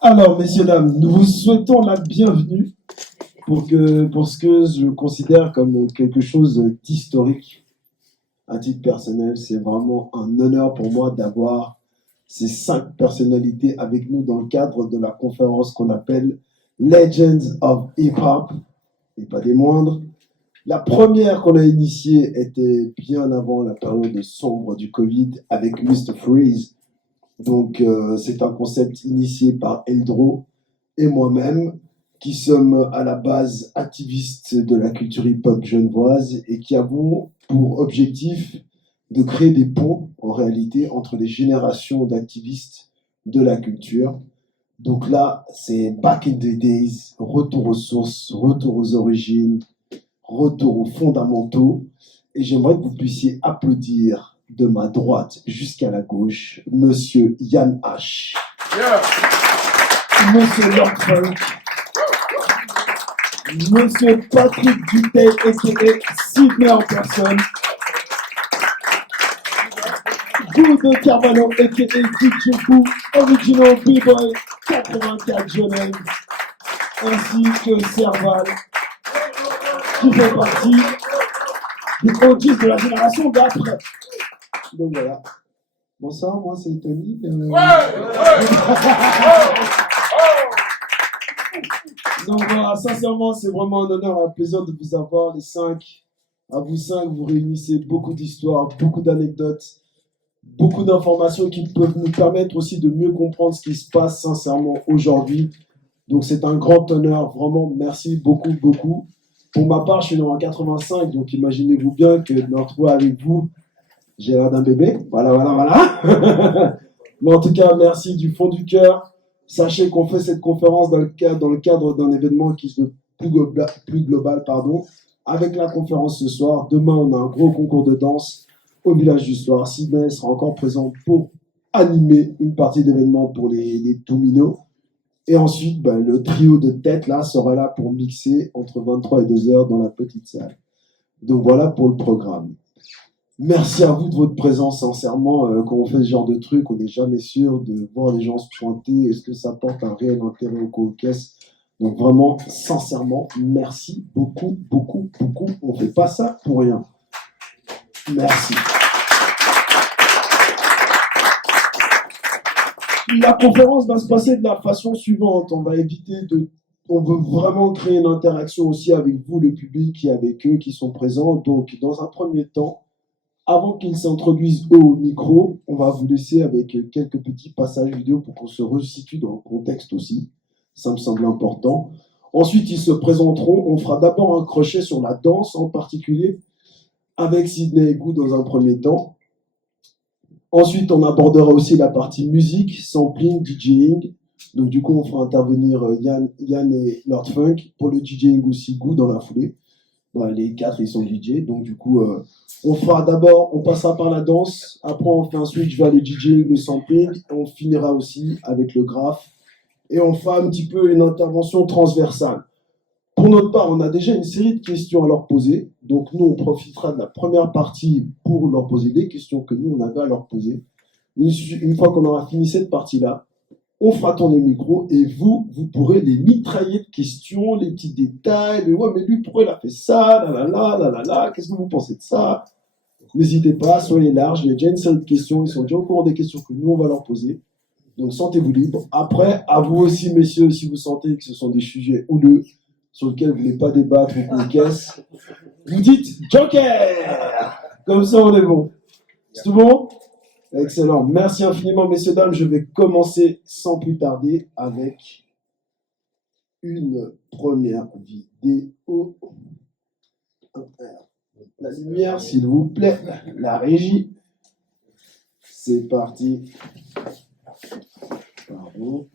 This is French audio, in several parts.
Alors, messieurs, dames, nous vous souhaitons la bienvenue pour ce que je considère comme quelque chose d'historique. À titre personnel, c'est vraiment un honneur pour moi d'avoir ces 5 personnalités avec nous dans le cadre de la conférence qu'on appelle Legends of Hip Hop, et pas des moindres. La première qu'on a initiée était bien avant la période sombre du Covid avec Mr. Freeze. Donc, c'est un concept initié par Eldro et moi-même, qui sommes à la base activistes de la culture hip-hop genevoise et qui avons pour objectif de créer des ponts, en réalité, entre les générations d'activistes de la culture. Donc là, c'est back in the days, retour aux sources, retour aux origines, retour aux fondamentaux. Et j'aimerais que vous puissiez applaudir de ma droite jusqu'à la gauche, Monsieur Yann H. Yeah. Monsieur Lord Funk. Monsieur Patrick Duteil, a.k.a. Sydney en personne. Gou de Carvalho, a.k.a. DJ Gou, Original B-Boy, 84 Genève, ainsi que Serval, qui fait partie du prodige de la génération d'après. Donc voilà. Bonsoir, moi c'est Tony. Donc voilà, sincèrement, c'est vraiment un honneur, un plaisir de vous avoir, les 5. À vous 5, vous réunissez beaucoup d'histoires, beaucoup d'anecdotes, beaucoup d'informations qui peuvent nous permettre aussi de mieux comprendre ce qui se passe sincèrement aujourd'hui. Donc c'est un grand honneur, vraiment, merci beaucoup, beaucoup. Pour ma part, je suis né en 85, donc imaginez-vous bien que de me retrouver avec vous, j'ai l'air d'un bébé. Voilà. Mais en tout cas, merci du fond du cœur. Sachez qu'on fait cette conférence dans le cadre d'un événement qui se veut plus global, avec la conférence ce soir. Demain, on a un gros concours de danse au village du soir. Sydney sera encore présent pour animer une partie d'événement pour les Touminos. Et ensuite, le trio de tête là sera là pour mixer entre 23 et 2 heures dans la petite salle. Donc voilà pour le programme. Merci à vous de votre présence, sincèrement. Quand on fait ce genre de truc, on n'est jamais sûr de voir les gens se pointer. Est-ce que ça porte un réel intérêt au co-caisse? Donc vraiment, sincèrement, merci beaucoup, beaucoup, beaucoup. On ne fait pas ça pour rien. Merci. La conférence va se passer de la façon suivante. On veut vraiment créer une interaction aussi avec vous, le public, et avec eux qui sont présents. Donc, dans un premier temps, avant qu'ils s'introduisent au micro, on va vous laisser avec quelques petits passages vidéo pour qu'on se resitue dans le contexte aussi. Ça me semble important. Ensuite, ils se présenteront. On fera d'abord un crochet sur la danse en particulier avec Sydney et Gou dans un premier temps. Ensuite, on abordera aussi la partie musique, sampling, DJing. Donc du coup, on fera intervenir Yann et Lord Funk pour le DJing aussi, Gou dans la foulée. Les 4, ils sont DJ. Donc du coup, on passera par la danse. Après, on fait un switch vers le DJing, le sampling. On finira aussi avec le graphe. Et on fera un petit peu une intervention transversale. Pour notre part, on a déjà une série de questions à leur poser. Donc nous, on profitera de la première partie pour leur poser des questions que nous, on avait à leur poser. Une fois qu'on aura fini cette partie-là, on fera tourner le micro et vous pourrez les mitrailler de questions, les petits détails. Mais lui, pourquoi il a fait ça? Qu'est-ce que vous pensez de ça? N'hésitez pas, soyez larges. Il y a déjà une série de questions. Ils sont déjà au courant des questions que nous, on va leur poser. Donc, sentez-vous libre. Après, à vous aussi, messieurs, si vous sentez que ce sont des sujets houleux sur lesquels vous ne voulez pas débattre ou qu'on caisse, vous dites Joker! Comme ça, on est bon. C'est tout bon? Excellent. Merci infiniment, messieurs, dames. Je vais commencer sans plus tarder avec une première vidéo. La lumière, s'il vous plaît. La régie. C'est parti. Pardon.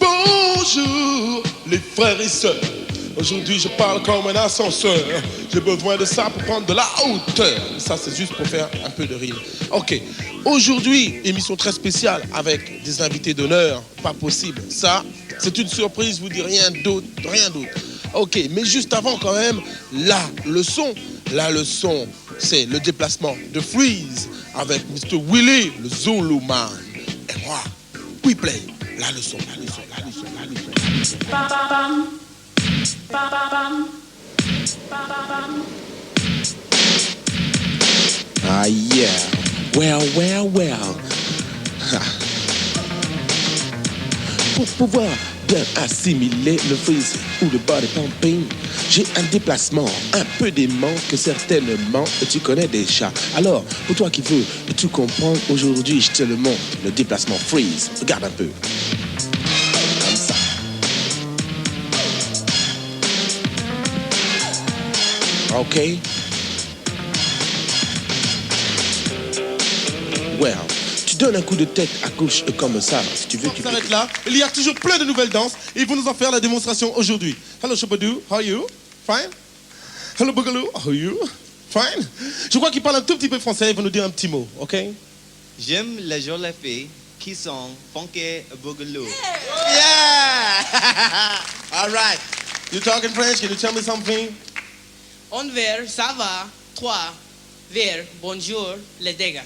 Bonjour les frères et sœurs. Aujourd'hui je parle comme un ascenseur. J'ai besoin de ça pour prendre de la hauteur. Ça c'est juste pour faire un peu de rime. Ok, aujourd'hui émission très spéciale avec des invités d'honneur. Pas possible, ça c'est une surprise, je vous dis rien d'autre. Ok, mais juste avant quand même, la leçon c'est le déplacement de Freeze avec Mr. Willy, le Zulu Man. Et moi, we play la leçon, la leçon, la leçon, la leçon. Bam, bam, bam. Bam, bam, bam. Bam, bam, bam. Ah yeah, well. Pour pouvoir bien assimiler le freeze ou le body pumping, j'ai un déplacement un peu dément que certainement tu connais déjà. Alors, pour toi qui veux tout comprendre, aujourd'hui je te le montre, le déplacement freeze. Regarde un peu. Comme ça. Ok. Well, tu donnes un coup de tête à gauche comme ça. Si tu veux, tu s'arrêtes là. Il y a toujours plein de nouvelles danses et ils vont nous en faire la démonstration aujourd'hui. Hello Shabadoo, how are you? Fine? Hello Boogaloo, how are you? Fine? Je crois qu'ils parlent un tout petit peu français, ils vont nous dire un petit mot, ok? J'aime les jolies filles qui sont funky boogaloo. Yeah! All right. You talk in French, can you tell me something? Un verre, ça va. 3 verres, bonjour, les dégâts.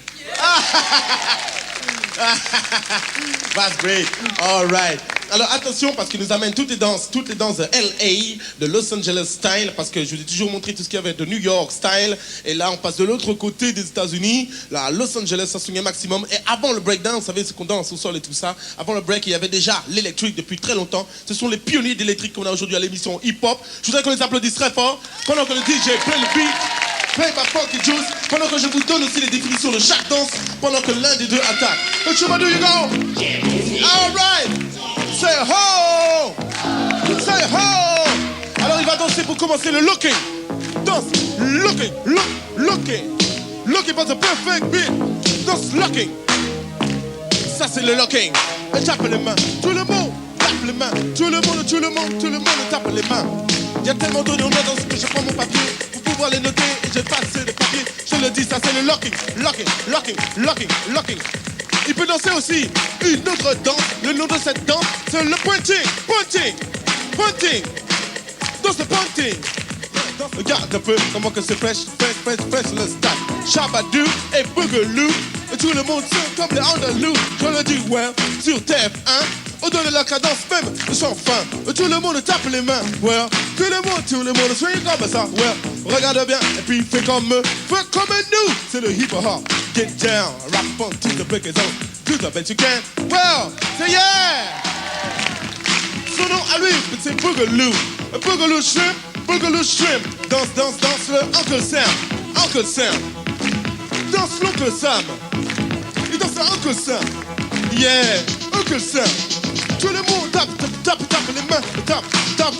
That's great. All right. Alors attention parce qu'il nous amène toutes les danses de LA, de Los Angeles style, parce que je vous ai toujours montré tout ce qu'il y avait de New York style. Et là, on passe de l'autre côté des États-Unis, là, à Los Angeles, ça swingait maximum. Et avant le breakdown, vous savez ce qu'on danse au sol et tout ça. Avant le break, il y avait déjà l'électrique depuis très longtemps. Ce sont les pionniers d'électrique qu'on a aujourd'hui à l'émission Hip Hop. Je voudrais qu'on les applaudisse très fort pendant que le DJ play le beat. Play by Funky Juice, pendant que je vous donne aussi les définitions de chaque danse, pendant que l'un des deux attaque. But you do you go? All right. Say ho! Say ho! Alors il va danser pour commencer le looking. Danse, looking, looking. Looking for the perfect beat. Danse looking. Ça c'est le looking. Et tape les mains. Tout le monde tape les mains. Tout le monde tape les mains. Il y a tellement de noms dans ce que je prends mon papier. Pour pouvoir les noter et j'ai passé des papiers. Je le dis, ça c'est le locking, locking, locking, locking, locking. Il peut danser aussi une autre danse. Le nom de cette danse, c'est le pointing, pointing, pointing. Danse le pointing. Regarde un peu comment que c'est fresh, le style. Shabadoo et Boogaloo. Et tout le monde sent comme les Andalous. Je le dis, ouais, sur TF1. On donne la cadence même sans fin. Tout le monde tape les mains, ouais. Tout le monde swing comme ça, ouais. Regarde bien et puis fais comme nous. C'est le hip hop. Get down, rap on to the break it down. Do the best you can. Well, say yeah. Son nom à lui, c'est Boogaloo. Boogaloo shrimp, Boogaloo shrimp. Danse le Uncle Sam, Uncle Sam. Danse l'Uncle Sam. Il danse l'Uncle Sam. Yeah, Uncle Sam. Tout le monde tape les mains, tape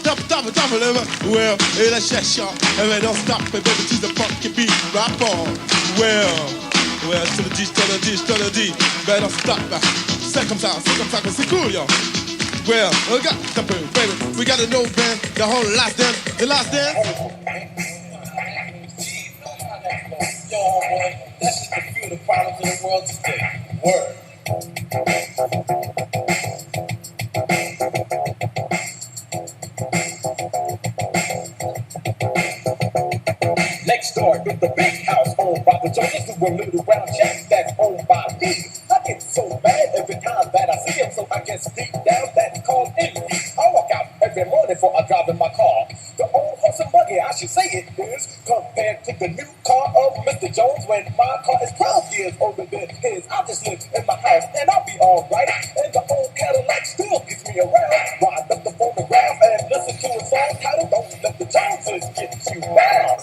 les mains. Well, et la cherche, elle va dans stop, baby, she's the funky beat, rap on. Well, je te le dis, ben non stop, c'est comme ça que c'est cool, yo. Well, regarde un peu, baby, we gotta know, man, the whole last dance, the last dance. That's just a few of the problems in the world today. Word. Next door is the big house owned by the Joneses, who were little brown checks that's owned by me. I get so mad every time that I see him, so I guess deep down that's called envy. I walk out every morning before I drive in my car. The old horse and buggy, I should say it is, compared to the new car of Mr. Jones when my car is 12 years older than his. I just live in my house and I'll be alright. And the old Cadillac still gets me around. Wind up the phonograph and listen to a song titled Don't Let the Joneses Get You Down.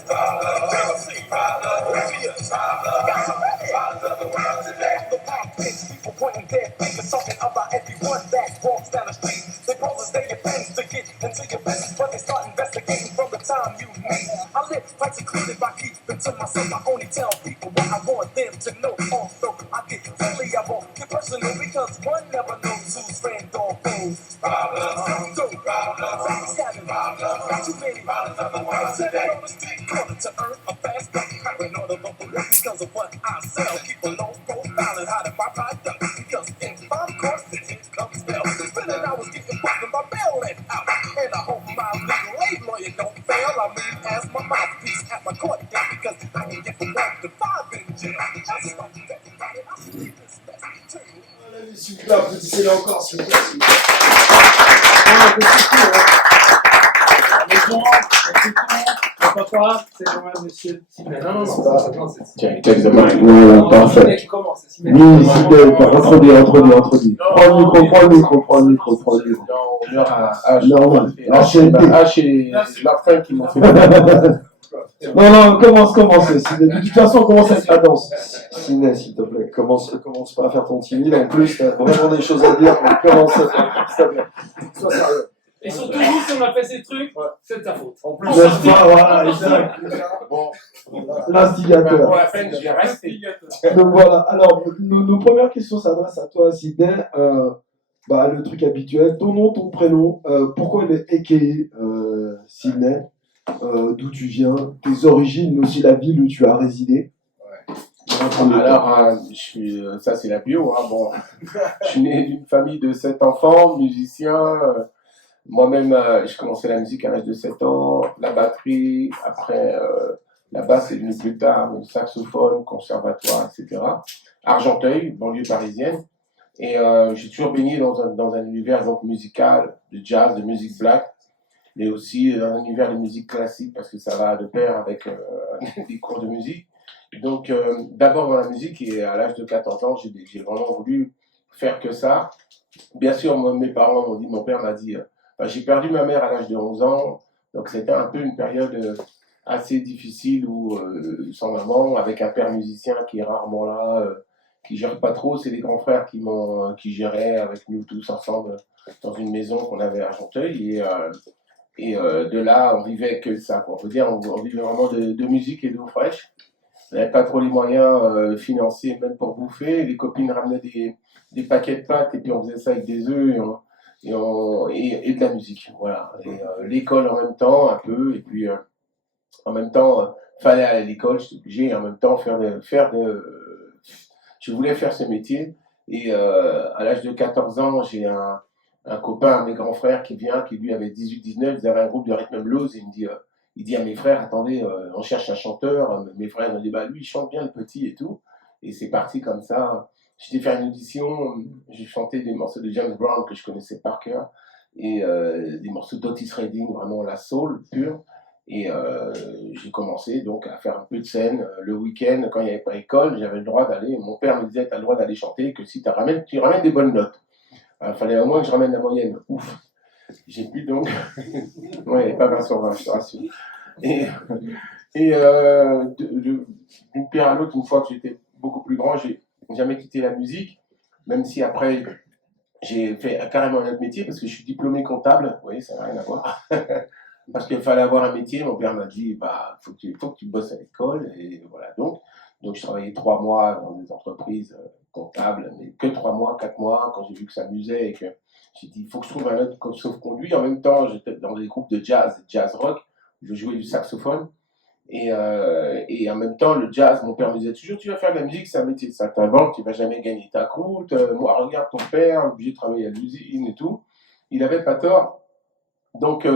People pointing their fingers, talking about everyone that walks down the street. They pose their things to get into your business, but they start investigating from the time you meet. I live quite secluded by keeping to myself. I only tell people what I want them to know. Also, I get friendly, I won't get personal because one never knows who's friend or foe. Too many sitting on the street corner to earn a fast buck. Hiring all the local because of what I sell. Keep a low profile and hide my product because in 5 course it comes bell. Spending hours getting work and my bell let out. And I hope my legal aid lawyer don't fail. I mean, as my mouthpiece at my court date because I can get from 1 to 5 in jail. That's something that S'il vous plaît, applaudissez-le encore, s'il vous plaît. Papa, c'est quand même monsieur. Non, Tiens, take the mic. Voilà, parfait. Oui, Sidney, introduit. Prends le micro. Honneur à H. Normal. H et Martin qui m'ont fait. Non, commence, Sidney. De toute façon, commence avec la danse. Sidney, s'il te plaît, commence pas à faire ton timide. En plus, t'as vraiment des choses à dire. Commence, s'il te plaît. Sois sérieux. Et surtout, nous, si on a fait ces trucs, c'est de ta faute. En plus, n'est-ce pas, voilà, exact. Bon, L'instigateur. pour la peine, je vais rester. Donc voilà, alors nos premières questions s'adressent à toi, Sidney. Le truc habituel, ton nom, ton prénom, pourquoi le a.k.a. Sidney, d'où tu viens, tes origines, mais aussi la ville où tu as résidé. Alors, ça c'est la bio. Hein, bon. Je suis né d'une famille de 7 enfants, musiciens. Moi-même, j'ai commencé la musique à l'âge de 7 ans, la batterie, après la basse est venue plus tard, le saxophone, conservatoire, etc. Argenteuil, banlieue parisienne. Et j'ai toujours baigné dans un univers donc, musical, de jazz, de musique black, mais aussi dans un univers de musique classique, parce que ça va de pair avec des cours de musique. Donc, d'abord dans la musique, et à l'âge de 14 ans, j'ai vraiment voulu faire que ça. Bien sûr, mes parents m'ont dit, mon père m'a dit, j'ai perdu ma mère à l'âge de 11 ans, donc c'était un peu une période assez difficile où, sans maman, avec un père musicien qui est rarement là, qui gère pas trop, c'est les grands frères qui géraient avec nous tous ensemble dans une maison qu'on avait à Argenteuil, et de là, on vivait que ça, quoi. On peut dire, on vivait vraiment de musique et d'eau fraîche. On n'avait pas trop les moyens financiers, même pour bouffer. Les copines ramenaient des paquets de pâtes et puis on faisait ça avec des œufs et de la musique. Voilà. Et l'école en même temps, un peu. Et puis en même temps, fallait aller à l'école, j'étais obligé. Et en même temps, je voulais faire ce métier. Et à l'âge de 14 ans, j'ai un copain, un de mes grands frères qui vient, qui lui avait 18-19, ils avaient un groupe de rhythm and blues. Et il dit à mes frères, attendez, on cherche un chanteur. Mes frères m'ont dit, lui, il chante bien le petit et tout. Et c'est parti comme ça. J'étais faire une audition, j'ai chanté des morceaux de James Brown que je connaissais par cœur, et des morceaux d'Otis Redding, vraiment la soul pure. Et j'ai commencé donc à faire un peu de scène. Le week-end, quand il n'y avait pas école, j'avais le droit d'aller. Mon père me disait, tu as le droit d'aller chanter, que si tu ramènes des bonnes notes. Il fallait au moins que je ramène la moyenne. Ouf. J'ai pu donc. Ouais, pas 20 sur 20, je te rassure. Et d'une pierre à l'autre, une fois que j'étais beaucoup plus grand, j'ai jamais quitté la musique, même si après j'ai fait carrément un autre métier parce que je suis diplômé comptable. Vous voyez, ça n'a rien à voir. Parce qu'il fallait avoir un métier. Mon père m'a dit, faut que tu bosses à l'école. Et voilà, donc je travaillais 3 mois dans des entreprises comptables, mais que 3 mois, 4 mois, quand j'ai vu que ça m'amusait et que j'ai dit, il faut que je trouve un autre sauf-conduit. En même temps, j'étais dans des groupes de jazz rock. Je jouais du saxophone. Et en même temps, le jazz, mon père me disait toujours, tu vas faire de la musique, c'est un métier, ça t'invente, tu vas jamais gagner ta croûte. Moi, regarde ton père, obligé de travailler à l'usine et tout. Il avait pas tort. Donc,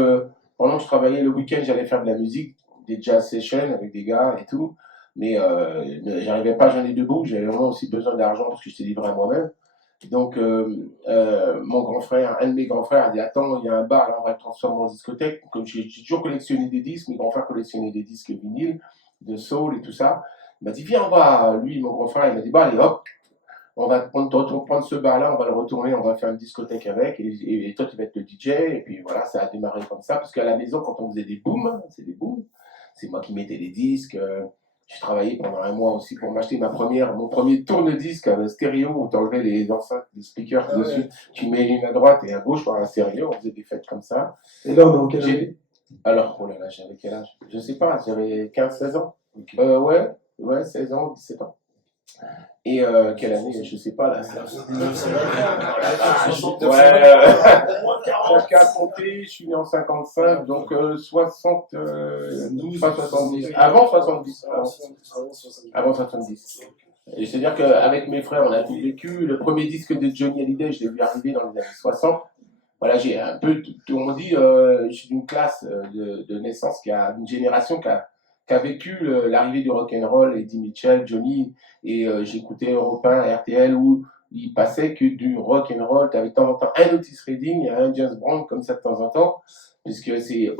pendant que je travaillais le week-end, j'allais faire de la musique, des jazz sessions avec des gars et tout. Mais j'arrivais pas à joindre les deux bouts, j'avais vraiment aussi besoin d'argent parce que j'étais livré à moi-même. Donc, mon grand frère, un de mes grands frères a dit, attends, il y a un bar, là, on va le transformer en discothèque. Comme j'ai toujours collectionné des disques, mes grands frères collectionnaient des disques vinyles, de soul et tout ça. Il m'a dit, viens, lui, mon grand frère, il m'a dit, allez, hop, on va prendre ce bar-là, on va le retourner, on va faire une discothèque avec, et toi, tu vas être le DJ. Et puis voilà, ça a démarré comme ça, parce qu'à la maison, quand on faisait des booms, c'est moi qui mettais les disques. J'ai travaillé pendant un mois aussi pour m'acheter mon premier tourne-disque stéréo où tu enlevais les enceintes, les speakers dessus. Tu mets une à droite et à gauche par un stéréo. On faisait des fêtes comme ça. Et là, on est en quelle année? Alors, oh là là, j'avais quel âge? Je sais pas, j'avais 15-16 ans. Okay. Ouais, 16 ans, 17 ans. Et quelle année? Je sais pas là. Chacun a compté, je suis né en 55, donc 72, pas 70. Avant 70. Avant 70. Et c'est-à-dire qu'avec mes frères, on a tout vécu. Le premier disque de Johnny Hallyday, je l'ai vu arriver dans les années 60. Voilà, j'ai un peu, on dit, je suis d'une classe de naissance une génération qui a qui a vécu l'arrivée du rock'n'roll, Eddie Mitchell, Johnny, et j'écoutais Europe 1, RTL, où il passait que du rock'n'roll. Tu avais de temps en temps un Otis Redding, un James Brown, comme ça de temps en temps, puisque c'est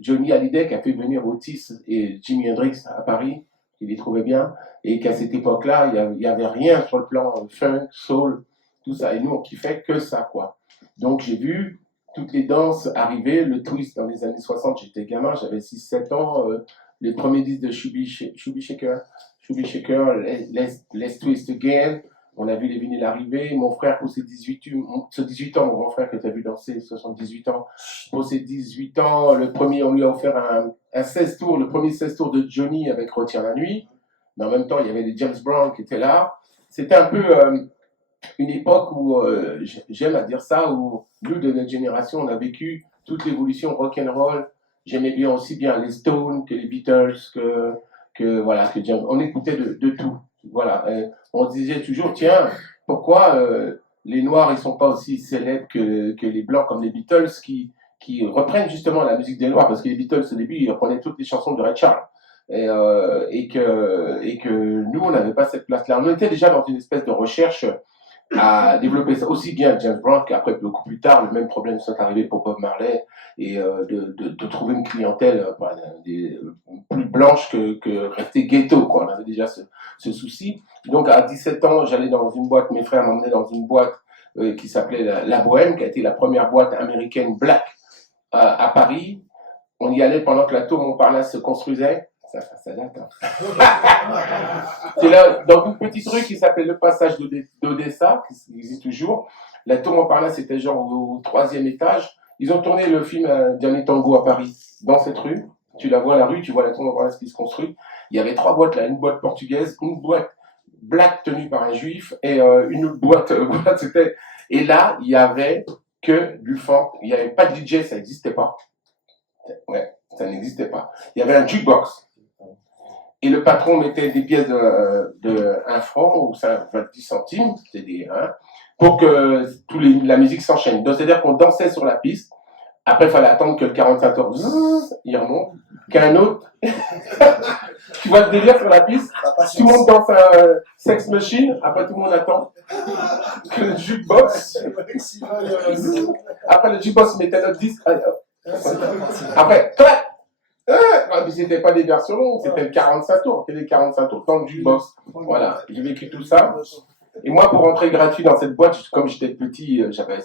Johnny Hallyday qui a fait venir Otis et Jimi Hendrix à Paris, il les trouvait bien, et qu'à cette époque-là, il n'y avait rien sur le plan funk, soul, tout ça, et nous on kiffait que ça, quoi. Donc j'ai vu toutes les danses arriver, le twist dans les années 60, j'étais gamin, j'avais 6-7 ans, les premiers disques de Chubby Shaker, Let's Twist Again, on a vu les vinyles arriver, mon frère pour ses 18 ans, mon grand frère que tu as vu danser, 78 ans, pour ses 18 ans, le premier, on lui a offert un 16 tours, le premier 16 tours de Johnny avec Retiens la nuit, mais en même temps il y avait les James Brown qui étaient là, c'était un peu une époque où, j'aime à dire ça, où nous de notre génération on a vécu toute l'évolution rock'n'roll, j'aimais bien aussi bien les Stones que les Beatles, que voilà, que James, on écoutait de tout. Voilà, on disait toujours, tiens, pourquoi les Noirs ils sont pas aussi célèbres que les Blancs comme les Beatles qui reprennent justement la musique des Noirs, parce que les Beatles au début ils reprenaient toutes les chansons de Ray Charles et que nous on n'avait pas cette place-là. On était déjà dans une espèce de recherche à développer ça aussi bien James Brown qu'après beaucoup plus tard le même problème soit arrivé pour Bob Marley et de trouver une clientèle plus blanche que rester ghetto, quoi. On avait déjà ce souci. Donc à 17 ans j'allais dans une boîte, mes frères m'emmenaient dans une boîte qui s'appelait la Bohème, qui a été la première boîte américaine black à Paris. On y allait pendant que la tour Montparnasse se construisait. Ça date, hein. C'est là, dans une petite rue qui s'appelle le passage d'Odessa, qui existe toujours. La tour Montparnasse, c'était genre au 3e étage. Ils ont tourné le film Dernier Tango à Paris, dans cette rue. Tu la vois, la rue, tu vois la tour Montparnasse qui se construit. Il y avait 3 boîtes là, une boîte portugaise, une boîte black tenue par un juif, et une autre boîte, c'était... Et là, il y avait que du funk. Il n'y avait pas de DJ, ça n'existait pas. Ouais, ça n'existait pas. Il y avait un jukebox. Et le patron mettait des pièces de 1 franc ou 10 centimes, c'était des 1, pour que la musique s'enchaîne. Donc, c'est-à-dire qu'on dansait sur la piste. Après, il fallait attendre que le 45 tours, il remonte, qu'un autre. Tu vois le délire sur la piste? Tout le monde danse un sex machine, après tout le monde attend que le jukebox. Après, le jukebox mettait notre disque. Après, clac! Mais c'était pas des versions longues, c'était le 45 tours, c'était les 45 tours dans le jukebox. Voilà, j'ai vécu tout ça. Et moi, pour rentrer gratuit dans cette boîte, comme j'étais petit, j'avais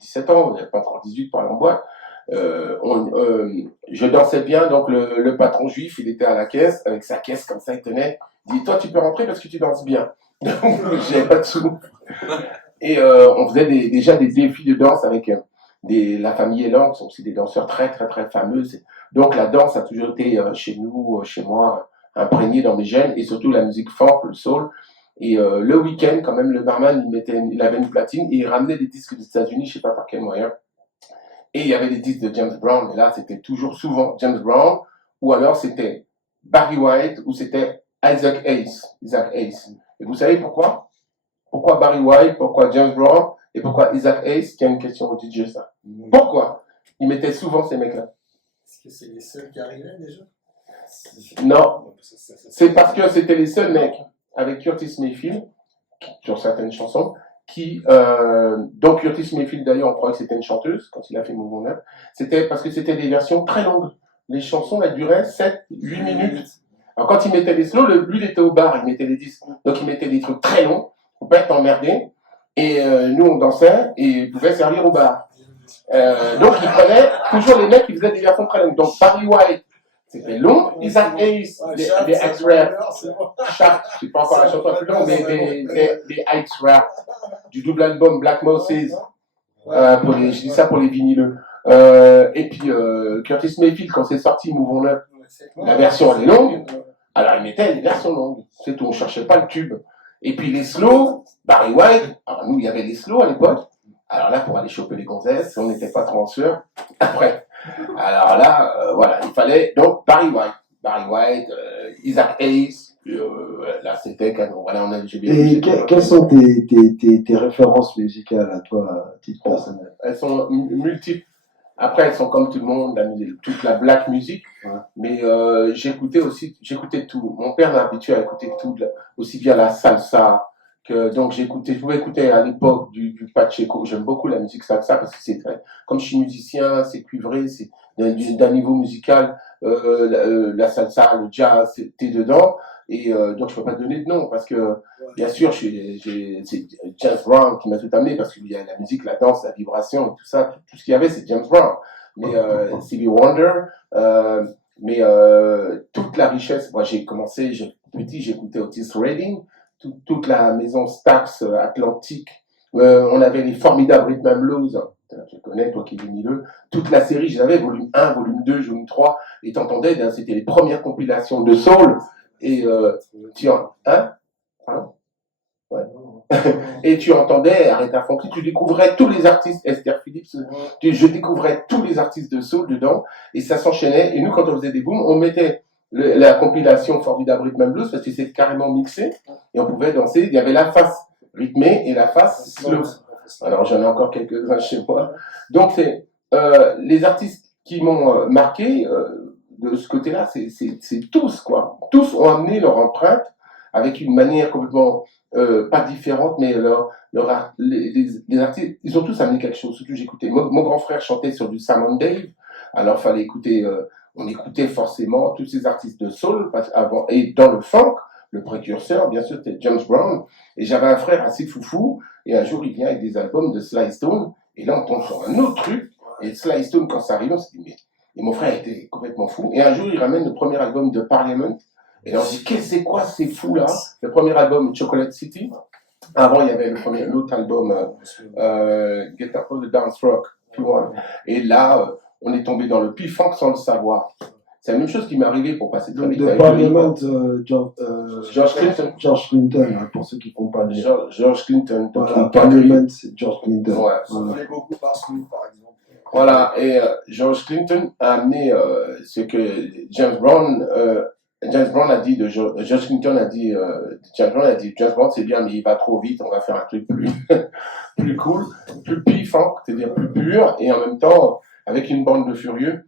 17 ans, j'avais pas encore 18 pour aller en boîte, je dansais bien, donc le patron juif, il était à la caisse, avec sa caisse comme ça, il tenait, il dit, toi tu peux rentrer parce que tu danses bien. Donc, j'avais pas de sous. Et on faisait déjà des défis de danse avec la famille Elan, qui sont aussi des danseurs très très très fameux. Donc la danse a toujours été chez nous, chez moi, imprégnée dans mes gènes, et surtout la musique funk, le soul. Et le week-end, quand même, le barman, il avait une platine, et il ramenait des disques des États-Unis, je sais pas par quel moyen. Et il y avait des disques de James Brown, et là c'était toujours souvent James Brown, ou alors c'était Barry White, ou c'était Isaac Hayes. Et vous savez pourquoi? Pourquoi Barry White, pourquoi James Brown, et pourquoi Isaac Hayes? Qui a une question au DJ, ça. Pourquoi? Il mettait souvent ces mecs-là. Est-ce que c'est les seuls qui arrivaient déjà? Non, c'est parce que c'était les seuls mecs, avec Curtis Mayfield, sur certaines chansons, donc Curtis Mayfield d'ailleurs on croit que c'était une chanteuse quand il a fait Mouvement Neuf, c'était parce que c'était des versions très longues, les chansons elles duraient 7-8 minutes. Alors quand il mettait les slows, lui il était au bar, il mettait les disques, donc il mettait des trucs très longs pour pas être emmerdé, et nous on dansait et il pouvait servir au bar. Donc il prenait toujours les mecs qui faisaient des versions très longues, donc Barry White c'était long, Isaac Hayes, les X-Rap, Sharp, je sais pas encore la chanson plus longue, mais les X-Rap, du double album Black Moses, je dis ça pour les vinyleux. Et puis Curtis Mayfield, quand c'est sorti Mouvons Neuf, la version elle est longue, alors il mettait les versions longues, c'est tout, on cherchait pas le tube. Et puis les slows, Barry White, alors nous il y avait les slows à l'époque, alors là pour aller choper les gonzesses, on n'était pas trop en sueur, après. Alors là, voilà, il fallait donc Barry White, Isaac Hayes, là c'était canon. Voilà, j'ai bien. Et quelles sont tes références musicales à toi, à titre personnel? Elles sont multiples. Après, elles sont comme tout le monde, toute la black music, mais j'écoutais tout. Mon père m'a habitué à écouter tout, aussi bien la salsa, donc je pouvais écouter à l'époque du Pacheco. J'aime beaucoup la musique salsa parce que comme je suis musicien, c'est cuivré, c'est d'un niveau musical, la salsa, le jazz, t'es dedans. Et donc je peux pas te donner de nom parce que bien sûr c'est James Brown qui m'a tout amené parce qu'il y a la musique, la danse, la vibration et tout ça, tout ce qu'il y avait c'est James Brown. Mais Stevie Wonder, mais toute la richesse. Moi petit j'écoutais Otis Redding, toute la maison Stax Atlantique. On avait les formidables Rhythm and Blues. Tu connais, toi qui es vinyleux. Toute la série, j'avais volume 1, volume 2, volume 3. Et t'entendais, c'était les premières compilations de soul. Et hein? Pardon? Ouais. Et tu entendais Aretha Franklin, tu découvrais tous les artistes, Esther Phillips, je découvrais tous les artistes de soul dedans, et ça s'enchaînait. Et nous, quand on faisait des booms, on mettait la compilation Formidable Rhythm and Blues parce que c'était carrément mixé, et on pouvait danser. Il y avait la face rythmée et la face slow. Alors j'en ai encore quelques-uns chez moi. Donc c'est les artistes qui m'ont marqué de ce côté-là, c'est tous quoi. Tous ont amené leur empreinte avec une manière complètement pas différente, mais les artistes, ils ont tous amené quelque chose. Surtout j'écoutais. Mon grand frère chantait sur du Sam and Dave, alors fallait écouter. On écoutait forcément tous ces artistes de soul avant et dans le funk. Le précurseur, bien sûr, c'était James Brown. Et j'avais un frère assez foufou. Et un jour, il vient avec des albums de Sly Stone. Et là, on tombe sur un autre truc. Et Sly Stone, quand ça arrive, on s'est dit, mais... Et mon frère était complètement fou. Et un jour, il ramène le premier album de Parliament. Et là, on se dit, c'est quoi ces fous-là? Le premier album, Chocolate City. Avant, il y avait l'autre album, Get Up on the Dance Rock. Tu vois. Et là, on est tombé dans le P-Funk sans le savoir. C'est la même chose qui m'est arrivé pour passer très vite. De Parliament, George Clinton, pour ceux qui ne font pas les... George Clinton. Parliament, c'est George Clinton. Ouais. On voulait beaucoup par Smith, par exemple. Voilà, et George Clinton a amené ce que James Brown a dit de George Clinton a dit, James Brown c'est bien, mais il va trop vite, on va faire un truc plus cool, plus P-Funk, c'est-à-dire plus pur, et en même temps, avec une bande de furieux.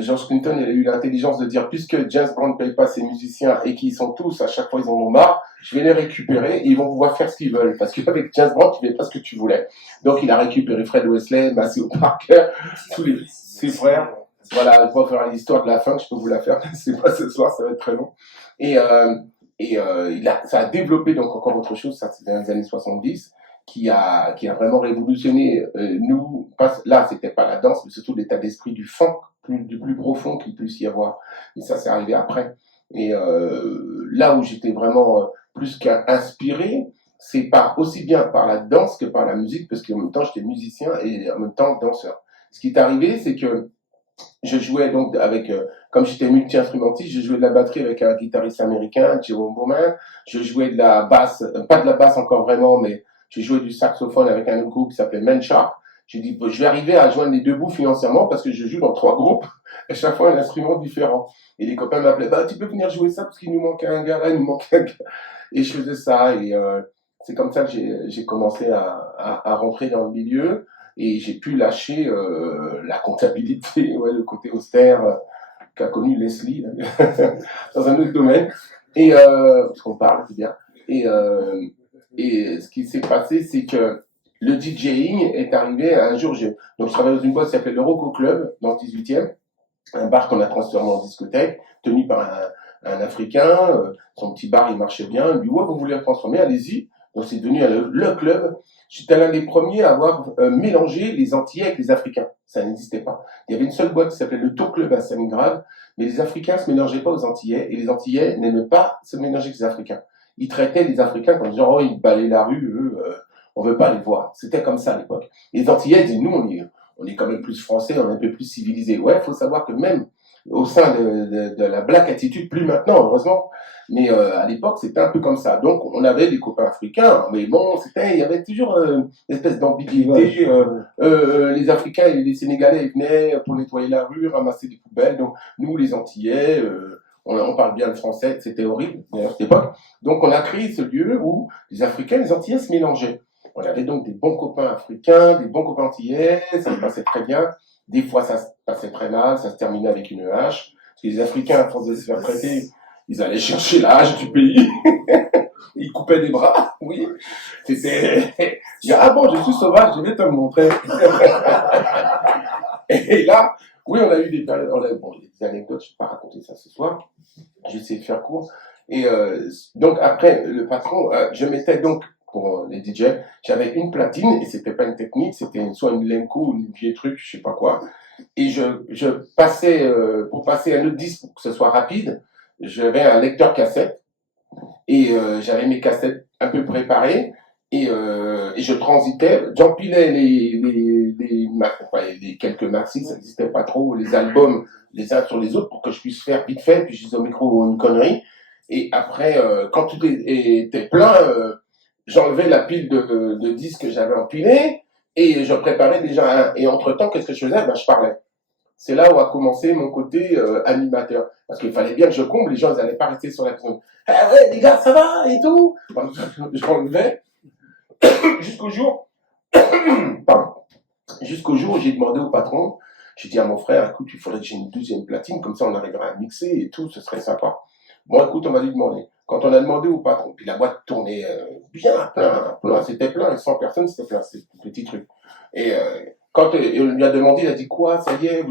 George Clinton il a eu l'intelligence de dire puisque James Brown ne paye pas ses musiciens et qu'ils sont tous, à chaque fois ils en ont marre, je vais les récupérer et ils vont pouvoir faire ce qu'ils veulent. Parce qu'avec James Brown, tu ne fais pas ce que tu voulais. Donc il a récupéré Fred Wesley, Maceo Parker, tous ses frères. Voilà, je ne vais pas faire l'histoire de la fin, je peux vous la faire, mais c'est pas ce soir, ça va être très long. Ça a développé donc encore autre chose, ça c'est dans les années 70. Qui a vraiment révolutionné là c'était pas la danse mais surtout l'état d'esprit du funk du plus profond qu'il puisse y avoir, et ça c'est arrivé après. Et là où j'étais vraiment plus qu'inspiré, c'est aussi bien par la danse que par la musique, parce qu'en même temps j'étais musicien et en même temps danseur. Ce qui est arrivé, c'est que je jouais donc comme j'étais multi-instrumentiste, je jouais de la batterie avec un guitariste américain, Jerome Bowman, je jouais de la basse, pas de la basse encore vraiment, mais j'ai joué du saxophone avec un autre groupe qui s'appelait Man Sharp. J'ai dit, je vais arriver à joindre les deux bouts financièrement parce que je joue dans 3 groupes, à chaque fois un instrument différent. Et les copains m'appelaient, tu peux venir jouer ça parce qu'il nous manque un gars, là, il nous manque un gars. Et je faisais ça, et c'est comme ça que j'ai commencé à rentrer dans le milieu, et j'ai pu lâcher la comptabilité, le côté austère qu'a connu Leslie, dans un autre domaine. Et, parce qu'on parle, c'est bien. Et ce qui s'est passé, c'est que le DJing est arrivé un jour. Donc, je travaillais dans une boîte qui s'appelait le Roco Club, dans le 18e, un bar qu'on a transformé en discothèque, tenu par un Africain. Son petit bar, il marchait bien. Il dit, ouais, vous voulez le transformer, allez-y. Donc, c'est devenu le club. J'étais l'un des premiers à avoir mélangé les Antillais avec les Africains. Ça n'existait pas. Il y avait une seule boîte qui s'appelait le Tour Club à Stalingrad, mais les Africains ne se mélangeaient pas aux Antillais, et les Antillais n'aimaient pas se mélanger avec les Africains. Ils traitaient les Africains comme genre, ils balayaient la rue, eux, on veut pas les voir. C'était comme ça à l'époque. Les Antillais disaient, nous, on est quand même plus français, on est un peu plus civilisés. Ouais, faut savoir que même au sein de la black attitude, plus maintenant, heureusement, mais à l'époque, c'était un peu comme ça. Donc, on avait des copains africains, mais bon, il y avait toujours une espèce d'ambiguïté. Les Africains et les Sénégalais, ils venaient pour nettoyer la rue, ramasser des poubelles. Donc, nous, les Antillais, on parle bien le français, c'était horrible, d'ailleurs, à cette époque. Donc, on a créé ce lieu où les Africains et les Antillais se mélangeaient. On avait donc des bons copains africains, des bons copains antillais, ça se passait très bien. Des fois, ça se passait très mal, ça se terminait avec une hache. Parce que les Africains, à force de se faire traiter, ils allaient chercher la hache du pays. Ils coupaient des bras, oui. C'était... Je dis, ah bon, je suis sauvage, je vais te le montrer. Et là, oui, on a eu des périodes, bon, il y a des anecdotes, je ne vais pas raconter ça ce soir. J'ai essayé de faire court. Et donc après, le patron, je mettais donc, pour les DJ, j'avais une platine, et c'était pas une technique, c'était soit une Lemco ou une vieille truc, je sais pas quoi. Et je passais, pour passer un autre disque pour que ce soit rapide, j'avais un lecteur cassette, et j'avais mes cassettes un peu préparées, et je transitais, j'empilais les quelques maxis, ça n'existait pas trop, les albums les uns sur les autres pour que je puisse faire vite fait, puis je disais au micro une connerie. Et après, quand tout était plein, j'enlevais la pile de disques que j'avais empilés et je préparais déjà un. Et entre-temps, qu'est-ce que je faisais? Ben, je parlais. C'est là où a commencé mon côté animateur. Parce qu'il fallait bien que je comble, les gens n'allaient pas rester sur la personne. Ah ouais, les gars, ça va et tout. J'enlevais jusqu'au jour, pardon, jusqu'au jour où j'ai demandé au patron, j'ai dit à mon frère, écoute, il faudrait que j'ai une deuxième platine, comme ça on arrivera à mixer et tout, ce serait sympa. Bon, écoute, on va lui demander. Quand on a demandé au patron, puis la boîte tournait bien plein, c'était plein, 100 personnes, c'était plein, c'était un petit truc. Et quand on lui a demandé, il a dit quoi, ça y est,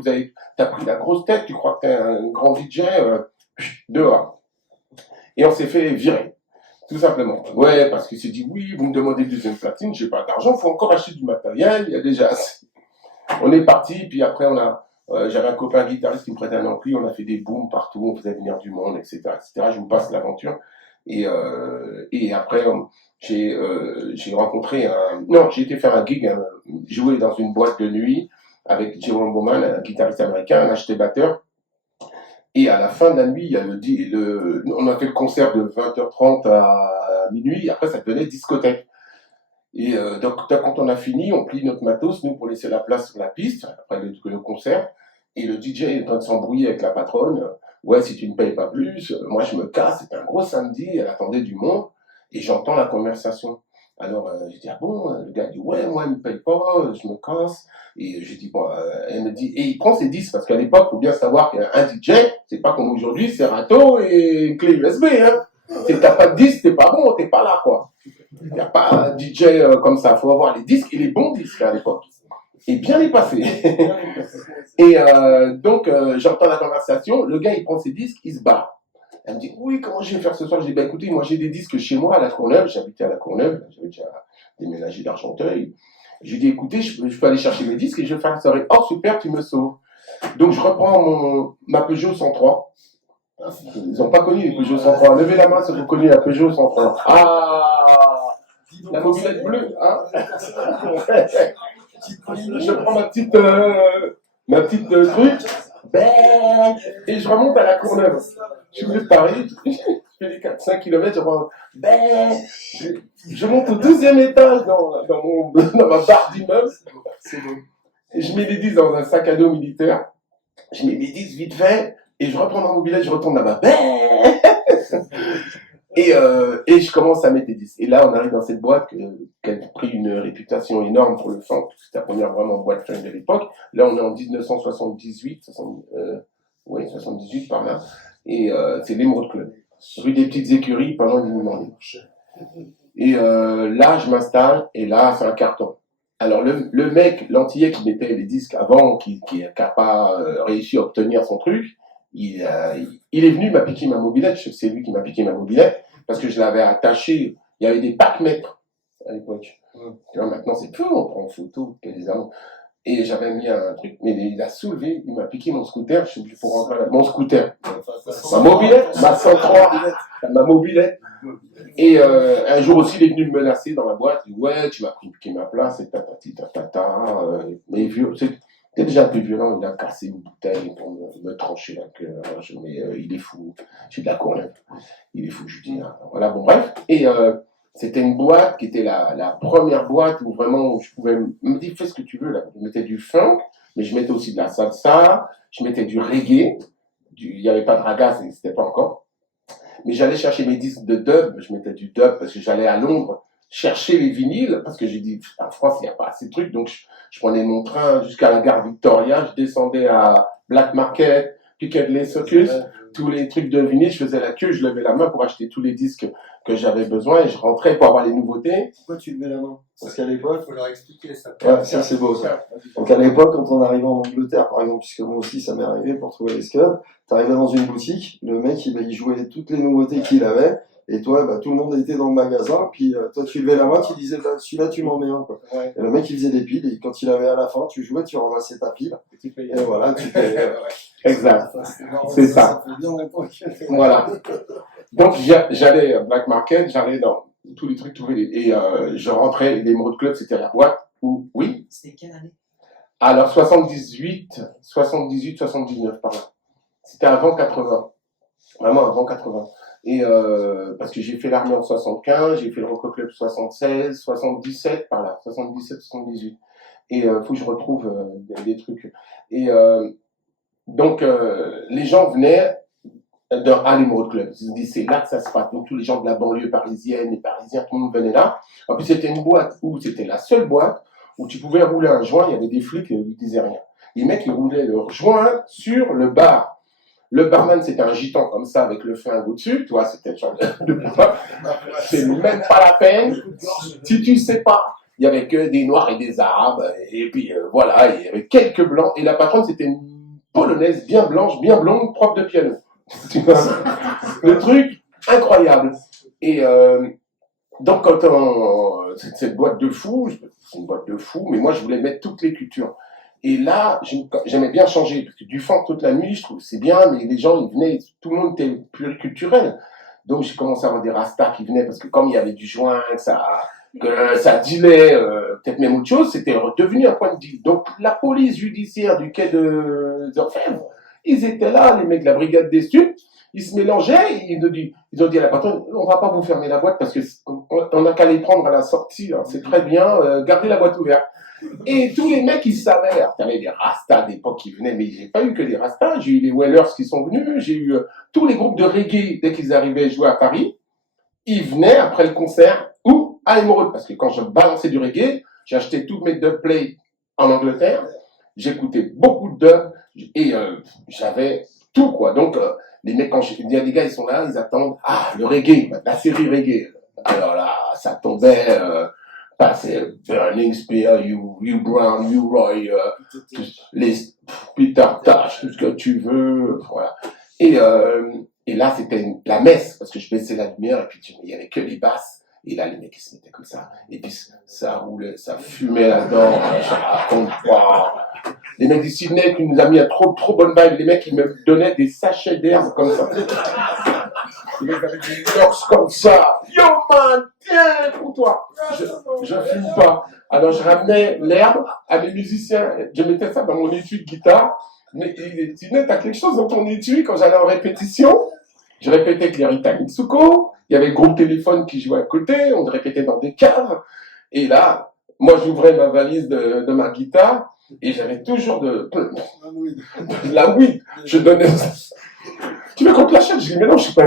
t'as pris la grosse tête, tu crois que t'es un grand DJ, dehors. Et on s'est fait virer. Tout simplement. Ouais, parce qu'il s'est dit, oui, vous me demandez une deuxième platine, j'ai pas d'argent, faut encore acheter du matériel, il y a déjà assez. On est parti, puis après j'avais un copain guitariste qui me prêtait un ampli, on a fait des booms partout, on faisait venir du monde, etc., etc. Je vous passe l'aventure. Et après, j'ai rencontré j'ai été faire un gig, jouer dans une boîte de nuit avec Jérôme Bowman, un guitariste américain, un acheteur-batteur. Et à la fin de la nuit, il y a on a fait le concert de 20h30 à minuit, après ça devenait discothèque. Et donc quand on a fini, on plie notre matos, nous, pour laisser la place sur la piste, après le concert, et le DJ est en train de s'embrouiller avec la patronne. Ouais, si tu ne payes pas plus, moi je me casse, c'était un gros samedi, elle attendait du monde, et j'entends la conversation. Alors, je dis, ah bon, le gars dit, ouais, moi, il ne me paye pas, je me casse. Et je dis, bon, elle me dit, et il prend ses disques, parce qu'à l'époque, il faut bien savoir qu'un DJ, c'est pas comme aujourd'hui, c'est râteau et clé USB, hein. Si t'as pas de disque, t'es pas bon, t'es pas là, quoi. Il n'y a pas un DJ comme ça, il faut avoir les disques et les bons disques à l'époque. Et bien les passer. Et donc, j'entends la conversation, le gars, il prend ses disques, il se barre. Elle me dit, oui, comment je vais faire ce soir? Je dis, écoutez, moi j'ai des disques chez moi à la Courneuve, j'habitais à la Courneuve, j'avais déjà déménagé d'Argenteuil. Je lui dis, écoutez, je peux aller chercher mes disques et je vais faire une soirée. Oh, super, tu me sauves. Donc je reprends ma Peugeot 103. Ils n'ont pas connu les Peugeot 103. Levez la main si vous connaissez la Peugeot 103. Ah, la mobilette bleue, hein. Je prends ma petite truc. Et je remonte à la Courneuve. Je suis venu de Paris, je fais les 4-5 km, je monte au 12e étage dans ma barre d'immeuble. Et je mets les disques dans un sac à dos militaire. Je mets les disques vite fait, et je reprends ma mobilette, je retourne là-bas. Et je commence à mettre des disques. Et là, on arrive dans cette boîte qui a pris une réputation énorme pour le funk. C'était la première vraiment boîte funk de l'époque. Là, on est en 1978, 78 par là. Et c'est l'Emerald Club. Rue des Petites Écuries, pendant une nuit. Et là, je m'installe, et là, c'est un carton. Alors, le mec, l'antillais qui mettait les disques avant, qui n'a pas réussi à obtenir son truc, il est venu, m'a piqué ma mobilette. C'est lui qui m'a piqué ma mobilette, parce que je l'avais attaché. Il y avait des packmètres à l'époque. Maintenant, c'est peu, on prend en photo, les amours. Et j'avais mis un truc, mais il a soulevé, il m'a piqué mon scooter, je sais plus pour rentrer mon scooter. Ma mobilette, ma 103, ma mobilette. Et un jour aussi, il est venu me menacer dans la boîte, il dit, ouais, tu m'as piqué ma place, et mais vieux, c'était déjà un peu violent, il a cassé une bouteille pour me trancher la queue. Mais il est fou, j'ai de la Courneuve, il est fou, je dis, voilà, bon, bref. Et c'était une boîte qui était la première boîte où vraiment je pouvais me dire, fais ce que tu veux là. Je mettais du funk, mais je mettais aussi de la salsa, je mettais du reggae, il n'y avait pas de raga, c'était pas encore. Mais j'allais chercher mes disques de dub, je mettais du dub parce que j'allais à Londres chercher les vinyles, parce que j'ai dit, en France, il n'y a pas assez de trucs, donc je prenais mon train jusqu'à la gare Victoria, je descendais à Black Market, Piccadilly Circus, tous les trucs de vinyle, je faisais la queue, je levais la main pour acheter tous les disques que j'avais besoin et je rentrais pour avoir les nouveautés. Pourquoi tu levais la main? Parce qu'à l'époque, il faut leur expliquer ça. Ouais, ça c'est beau ça. Donc à l'époque, quand on arrivait en Angleterre, par exemple, puisque moi aussi ça m'est arrivé pour trouver les scuds, t'arrivais dans une boutique, le mec il jouait toutes les nouveautés qu'il avait, et toi, bah, tout le monde était dans le magasin, puis toi tu levais la main, tu disais bah, celui-là tu m'en mets un quoi. Ouais. Et le mec il faisait des piles, et quand il avait à la fin, tu jouais, tu ramassais ta pile, et voilà, tu payais. Exact. marrant, C'est ça. Ça fait bien longtemps qu'il fait. Voilà. Donc j'allais à Black Market, j'allais dans tous les trucs, et je rentrais, l'Emerald Club, c'était la boîte où, oui. C'était quelle année? Alors 78, 79 par là. C'était avant 80. Vraiment avant 80. Et parce que j'ai fait l'armée en 75, j'ai fait le Rock Club 76, 77 par là, 77, 78. Et faut que je retrouve des trucs. Et donc les gens venaient à l'Emerald Club. Ils se disaient c'est là que ça se passe. Donc tous les gens de la banlieue parisienne et parisiens, tout le monde venait là. En plus c'était une boîte où c'était la seule boîte où tu pouvais rouler un joint, il y avait des flics et ils disaient rien. Les mecs ils roulaient leur joint sur le bar. Le barman, c'était un gitan comme ça, avec le flingue au-dessus. Toi, c'était le genre de c'est même pas la peine. Si tu sais pas, il y avait que des noirs et des arabes. Et puis, voilà, il y avait quelques blancs. Et la patronne, c'était une polonaise bien blanche, bien blonde, prof de piano. Tu vois, le truc incroyable. Et donc, quand cette boîte de fous, c'est une boîte de fous, mais moi, je voulais mettre toutes les cultures. Et là, j'aimais bien changer, parce que du funk toute la nuit, je trouve c'est bien, mais les gens, ils venaient, tout le monde était pluriculturel. Donc, j'ai commencé à avoir des rastas qui venaient, parce que comme il y avait du joint, que ça dealait, peut-être même autre chose, c'était redevenu un point de deal. Donc, la police judiciaire du quai des Orfèvres, ils étaient là, les mecs de la brigade des stupes, ils se mélangeaient, ils ont dit à la patronne, on va pas vous fermer la boîte, parce que on a qu'à les prendre à la sortie, hein, c'est très bien, gardez la boîte ouverte. Et tous les mecs, ils savaient. Alors, t'avais des rastas d'époque qui venaient, mais j'ai pas eu que des rastas. J'ai eu les Wellers qui sont venus. J'ai eu tous les groupes de reggae, dès qu'ils arrivaient jouer à Paris. Ils venaient après le concert ou à Emerald. Parce que quand je balançais du reggae, j'achetais tous mes dubplates en Angleterre. J'écoutais beaucoup de dub. Et j'avais tout, quoi. Donc, les mecs, quand il y a des gars, ils sont là, ils attendent. Ah, le reggae, la série reggae. Alors là, ça tombait. Passer Burning Spear, You Brown, You Roy, les Peter Tosh, tout ce que tu veux, voilà. Et là, c'était la messe, parce que je baissais la lumière, et puis il y avait que les basses, et là, les mecs, ils se mettaient comme ça, et puis ça roulait, ça fumait là-dedans, je raconte pas. Les mecs du Sydney qui nous a mis à trop bonne vibe, les mecs, ils me donnaient des sachets d'herbe comme ça. Les mecs avaient des locks comme ça. Yo man, tiens pour toi. Je fume pas. Alors je ramenais l'herbe à mes musiciens. Je mettais ça dans mon étui de guitare. Mais tu mets, t'as quelque chose dans ton étui quand j'allais en répétition. Je répétais avec les Rita Mitsuko. Il y avait le groupe téléphone qui jouait à côté. On répétait dans des caves. Et là, moi j'ouvrais ma valise de ma guitare. Et j'avais toujours de la weed. Je donnais. Tu veux qu'on te l'achète? Je dis, mais non, je sais pas,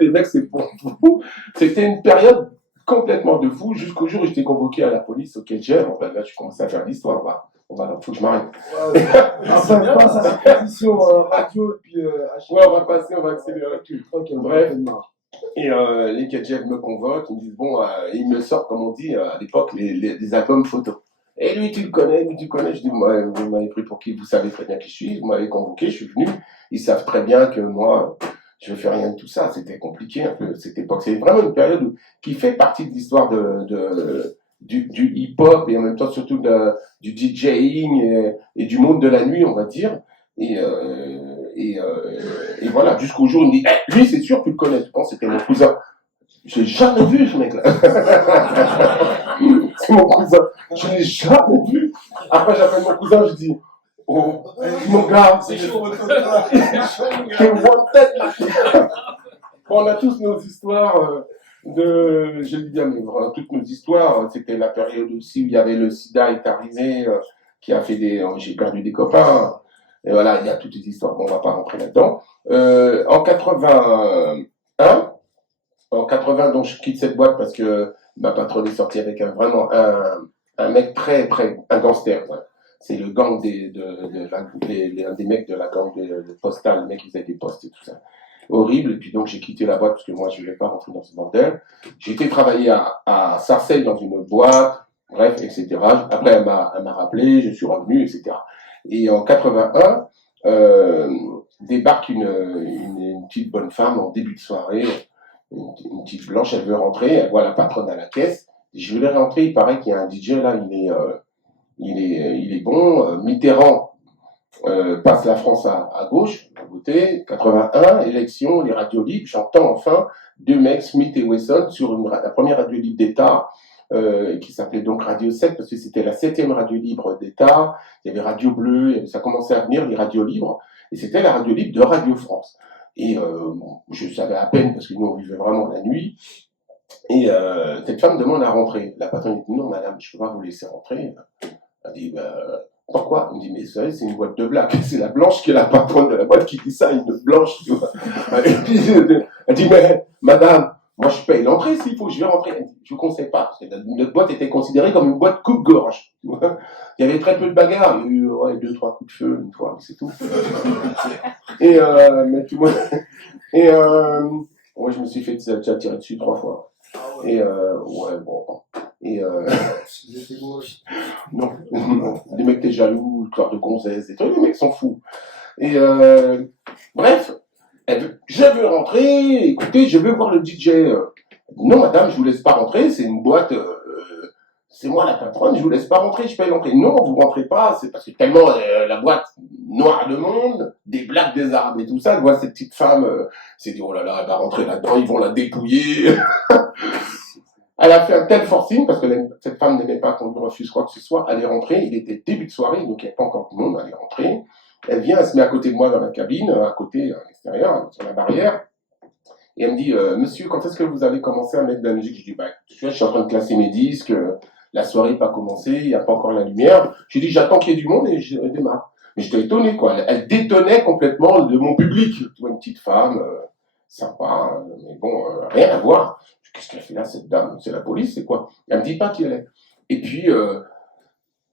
les mecs, c'est pour vous. C'était une période complètement de fou, jusqu'au jour où j'étais convoqué à la police au KGL. En fait, là, je commençais à faire l'histoire. Faut que je m'arrête. Ça passe à la position radio, et puis ouais, on va accélérer. Bref. Et les KGL me convoquent, ils me disent, bon, ils me sortent, comme on dit, à l'époque, les albums photos. Et lui, tu le connais, je dis, moi, vous m'avez pris pour qui? Vous savez très bien qui je suis, vous m'avez convoqué, je suis venu. Ils savent très bien que moi, je ne fais rien de tout ça. C'était compliqué un peu, cette époque. C'est vraiment une période qui fait partie de l'histoire du hip-hop et en même temps surtout du DJing et du monde de la nuit, on va dire. Et voilà, jusqu'au jour où il me dit, hey, lui, c'est sûr, tu le connais. Je pense que c'était mon cousin. J'ai jamais vu ce mec-là. C'est mon cousin. Je l'ai jamais vu. Après, j'appelle mon cousin, je dis, oh, mon gars, c'est chaud, Bon, on a tous nos histoires je le dis bien, mais vraiment, toutes nos histoires, c'était la période aussi où il y avait le sida est arrivé, qui a fait j'ai perdu des copains. Et voilà, il y a toutes les histoires. Bon, on va pas rentrer là-dedans. En 80, donc je quitte cette boîte parce que ma patronne est sortie avec un mec un gangster. Ouais. C'est le gang un des mecs de la gang de Postal, les mecs qui faisaient des postes et tout ça. Horrible, et puis donc j'ai quitté la boîte parce que moi je ne voulais pas rentrer dans ce bordel. J'ai été travailler à Sarcelles dans une boîte, bref, etc. Après elle m'a rappelé, je suis revenu, etc. Et en 81, débarque une petite bonne femme en début de soirée, une petite blanche, elle veut rentrer, elle voit la patronne à la caisse. Je voulais rentrer, il paraît qu'il y a un DJ là, il est bon. Mitterrand passe la France à gauche, à voter. 81, élection, les radios libres. J'entends enfin deux mecs, Smith et Wesson, sur la première radio libre d'État, qui s'appelait donc Radio 7, parce que c'était la 7e radio libre d'État. Il y avait Radio Bleu, ça commençait à venir, les radios libres. Et c'était la radio libre de Radio France. Et je savais à peine, parce que nous, on vivait vraiment la nuit. Et cette femme demande à rentrer. La patronne dit non, madame, je ne peux pas vous laisser rentrer. Elle dit pourquoi? Elle me dit mais ça, c'est une boîte de black. C'est la blanche qui est la patronne de la boîte qui dit ça, une blanche. Tu vois. Elle dit mais madame, moi je paye l'entrée s'il faut, je vais rentrer. Elle dit je vous conseille pas, parce que notre boîte était considérée comme une boîte coupe-gorge. Il y avait très peu de bagarres, il y a eu 2-3 coups de feu une fois, mais c'est tout. Et mais tu vois, et moi je me suis fait tirer dessus 3 fois. Et ouais, bon. Et non, les mecs étaient jaloux, histoire de gonzesse, et tout, les mecs sont fous. Et bref, je veux rentrer, écoutez, je veux voir le DJ. Non, madame, je vous laisse pas rentrer, c'est une boîte, c'est moi la patronne, je vous laisse pas rentrer, je paye l'entrée. Non, vous rentrez pas, c'est parce que tellement la boîte noire de monde, des blacks, des arabes et tout ça, elle voit cette petite femme, c'est dit, oh là là, elle va rentrer là-dedans, ils vont la dépouiller. Elle a fait un tel forcing, parce que cette femme n'aimait pas qu'on lui refuse quoi que ce soit, elle est rentrée, il était début de soirée, donc il n'y avait pas encore tout le monde, elle est rentrée, elle vient, elle se met à côté de moi dans la cabine, à côté, à l'extérieur, sur la barrière, et elle me dit, monsieur, quand est-ce que vous allez commencer à mettre de la musique? Je dis, bah, je suis en train de classer mes disques, la soirée n'est pas commencée, il n'y a pas encore la lumière, je dis, j'attends qu'il y ait du monde et je démarre. Mais j'étais étonné, quoi, elle détonnait complètement de mon public, tu vois, une petite femme, sympa, mais bon, rien à voir. Qu'est-ce qu'elle fait là, cette dame? C'est la police, c'est quoi? Elle me dit pas qui elle est. Et puis,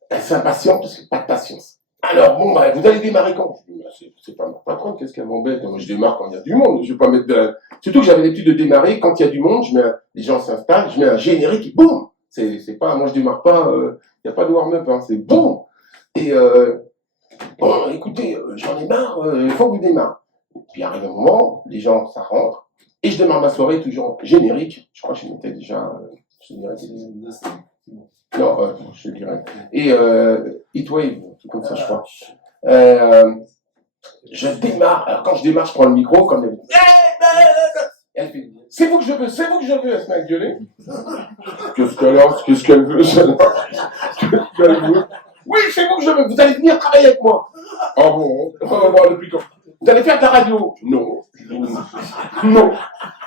elle s'impatiente parce que pas de patience. Alors, bon, bah, vous allez démarrer quand? Je dis, bah, c'est pas ma patronne, qu'est-ce qu'elle m'embête? Moi, je démarre quand il y a du monde. Je vais pas mettre de... Surtout que j'avais l'habitude de démarrer quand il y a du monde, les gens s'installent, je mets un générique et boum! C'est pas, moi, je démarre pas, il n'y a pas de warm-up, hein, c'est boum! Et, bon, écoutez, j'en ai marre, il faut que vous démarrez. Puis arrive un moment, les gens, ça rentre. Et je démarre ma soirée toujours générique. Je crois que je m'étais déjà... je dirais... Non, je dirais. Et Heatwave, tout comme ça, je crois. Je démarre. Alors quand je démarre, je prends le micro, comme elle fait c'est vous que je veux, c'est vous que je veux. Elle se met à gueuler. Qu'est-ce qu'elle veut, celle-là? Qu'est-ce qu'elle veut? Oui, c'est vous que je veux. Vous allez venir travailler avec moi. Ah bon? On va voir depuis quand. Vous allez faire de la radio? Non. Non.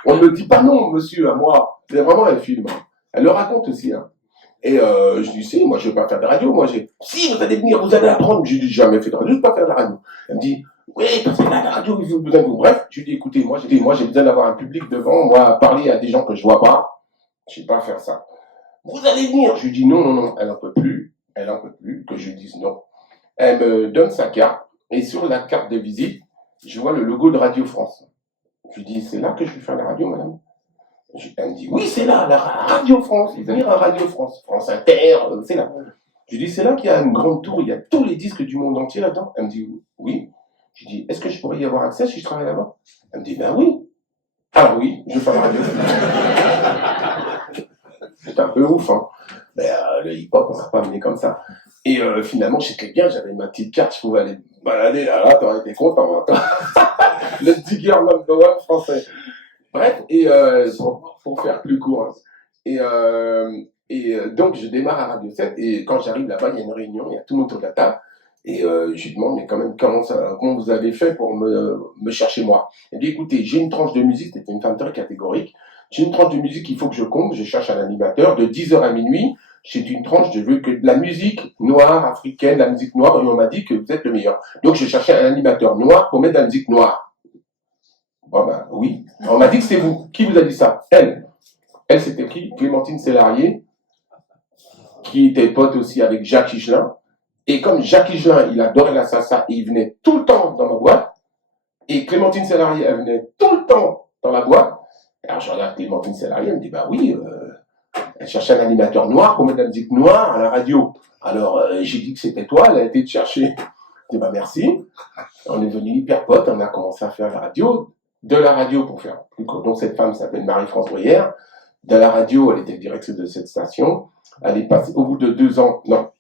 On ne me dit pas non, monsieur, à moi. C'est vraiment un film. Elle le raconte aussi. Hein. Et je dis, si, moi je ne veux pas faire de radio. Moi, si, vous allez venir, vous allez apprendre. J'ai dit, jamais fait de radio, je ne veux pas faire de la radio. Elle me dit, oui, parce que là, la radio, il faut besoin de vous. Bref, je lui dis, écoutez, moi j'ai besoin d'avoir un public devant, moi, parler à des gens que je ne vois pas. Je ne sais pas faire ça. Vous allez venir. Je lui dis, non, elle n'en peut plus. Elle n'en peut plus que je lui dise non. Elle me donne sa carte. Et sur la carte de visite, je vois le logo de Radio France. Je lui dis, c'est là que je vais faire la radio, madame? Elle me dit, oui, c'est là, la Radio France. Il va venir à Radio France. France Inter, c'est là. Je lui dis, c'est là qu'il y a une grande tour, il y a tous les disques du monde entier là-dedans. Elle me dit, oui. Je lui dis, est-ce que je pourrais y avoir accès si je travaille là-bas? Elle me dit, ben oui. Ah oui, je vais faire la radio. C'est un peu ouf, hein. Mais le hip-hop, on ne l'a pas amené comme ça. Et finalement, j'étais bien, j'avais ma petite carte, je pouvais aller me balader là, t'aurais été content. Hein. Le digger number one français. Bref, et pour faire plus court. Hein. Et donc, je démarre à Radio 7, et quand j'arrive là-bas, il y a une réunion, il y a tout le monde autour de la table, et je lui demande, mais quand même, comment vous avez fait pour me chercher moi? Elle dit, écoutez, j'ai une tranche de musique, c'était une femme très catégorique, j'ai une tranche de musique qu'il faut que je compte, je cherche un animateur, de 10h à minuit, c'est une tranche, je veux que de la musique noire, africaine, la musique noire, et on m'a dit que vous êtes le meilleur. Donc, je cherchais un animateur noir pour mettre de la musique noire. Bon, ben, oui. On m'a dit que c'est vous. Qui vous a dit ça? Elle. Elle s'était pris Clémentine Sélarié, qui était pote aussi avec Jacques Higelin. Et comme Jacques Higelin, il adorait la salsa, et il venait tout le temps dans ma boîte, et Clémentine Sélarié, elle venait tout le temps dans la boîte. Alors je regarde Clémentine Sélarié, elle me dit, bah oui, elle cherchait un animateur noir pour mettre de la musique noire à la radio. Alors j'ai dit que c'était toi, elle a été te chercher. Je dis, bah merci. On est devenus hyper potes, on a commencé à faire la radio. De la radio pour faire plus court. Donc cette femme s'appelle Marie-France Bruyère. De la radio, elle était directrice de cette station. Elle est passée, au bout de 2 ans, non,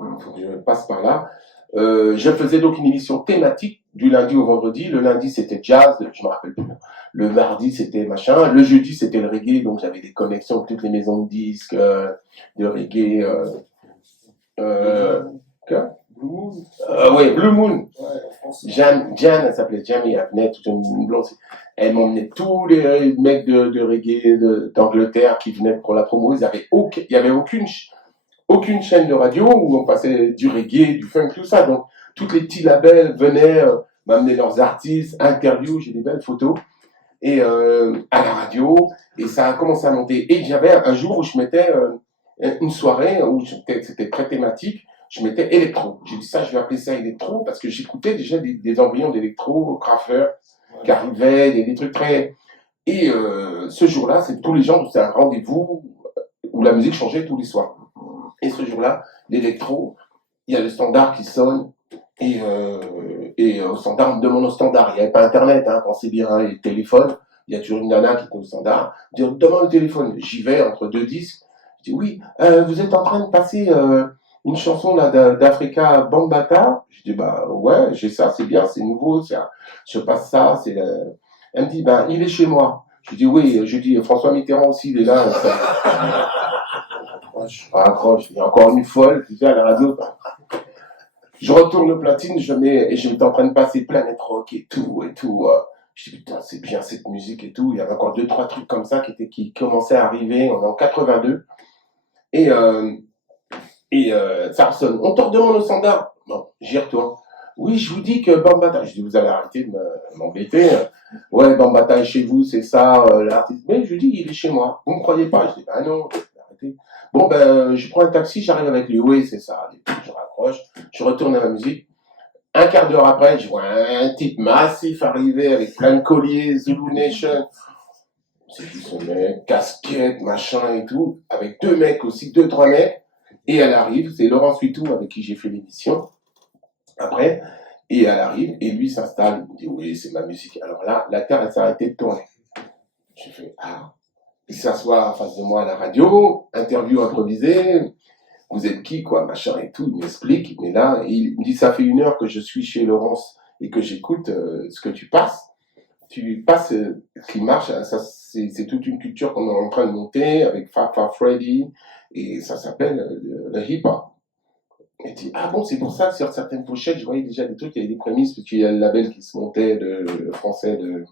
il faut que je passe par là. Je faisais donc une émission thématique du lundi au vendredi. Le lundi, c'était jazz, je me rappelle plus. Le mardi, c'était machin. Le jeudi, c'était le reggae. Donc j'avais des connexions avec toutes les maisons de disques, de reggae. Quoi? Blue Moon. Oui, Blue Moon. Ouais, Jan, elle s'appelait Jamie, elle venait toute une blonde. Elle m'emmenait tous les mecs de reggae d'Angleterre qui venaient pour la promo. Il y avait aucune chaîne de radio où on passait du reggae, du funk, tout ça. Donc, tous les petits labels venaient m'amener leurs artistes, interviews, j'ai des belles photos. Et à la radio, et ça a commencé à monter. Et j'avais un jour où je mettais une soirée où c'était très thématique. Je mettais électro. J'ai dit ça, je vais appeler ça électro parce que j'écoutais déjà des embryons d'électro, Kraftwerk, qui arrivaient, des trucs très. Et ce jour-là, tous les gens, c'est un rendez-vous où la musique changeait tous les soirs. Et ce jour-là, l'électro, il y a le standard qui sonne. Et au standard, on me demande au standard. Il n'y avait pas Internet, hein, quand c'est bien les téléphones. Il y a toujours une nana qui était au standard. Je dis, demande le téléphone. J'y vais entre 2 disques. Je dis, oui, vous êtes en train de passer une chanson là, d'Africa Bambata. Je dis, bah ouais, j'ai ça, c'est bien, c'est nouveau. Je passe ça. Elle me dit, ben, il est chez moi. Je dis, oui, je dis, François Mitterrand aussi, il est là. Je raccroche. Il y a encore une folle, tu sais, à la radio. Je retourne au platine, et j'étais en train de passer Planet Rock et tout. Je dis, putain, c'est bien cette musique et tout. Il y avait encore 2-3 trucs comme ça qui commençaient à arriver. On est en 82. Et ça ressonne. On te redemande au standard. Non, j'y retourne. Oui, je vous dis que Bambata. Je dis, vous allez arrêter de m'embêter. Ouais, Bambata est chez vous, c'est ça, l'artiste. Mais je lui dis, il est chez moi. Vous me croyez pas? Je dis, bah non, arrêtez. Bon, ben, je prends un taxi, j'arrive avec lui. Oui, c'est ça. Et puis, je raccroche, je retourne à la musique. Un quart d'heure après, je vois un type massif arriver avec plein de colliers, Zulu Nation. C'est qui ce mec? Casquette, machin et tout. Avec 2 mecs aussi, 2-3 mecs. Et elle arrive, c'est Laurent Suitou avec qui j'ai fait l'émission. Après, et elle arrive, et lui s'installe. Il me dit, oui, c'est ma musique. Alors là, la terre, elle s'est arrêtée de tourner. J'ai fait, ah. Il s'assoit en face de moi à la radio, interview improvisée. Vous êtes qui, quoi, machin et tout. Il m'explique. Mais là, il me dit, ça fait 1 heure que je suis chez Laurence et que j'écoute ce que tu passes. Tu passes ce qui marche. Ça, c'est toute une culture qu'on est en train de monter avec Far Freddy. Et ça s'appelle le hip-hop. Il dit, ah bon, c'est pour ça que sur certaines pochettes, je voyais déjà des trucs, il y avait des prémices, parce qu'il y a le label qui se montait, le français de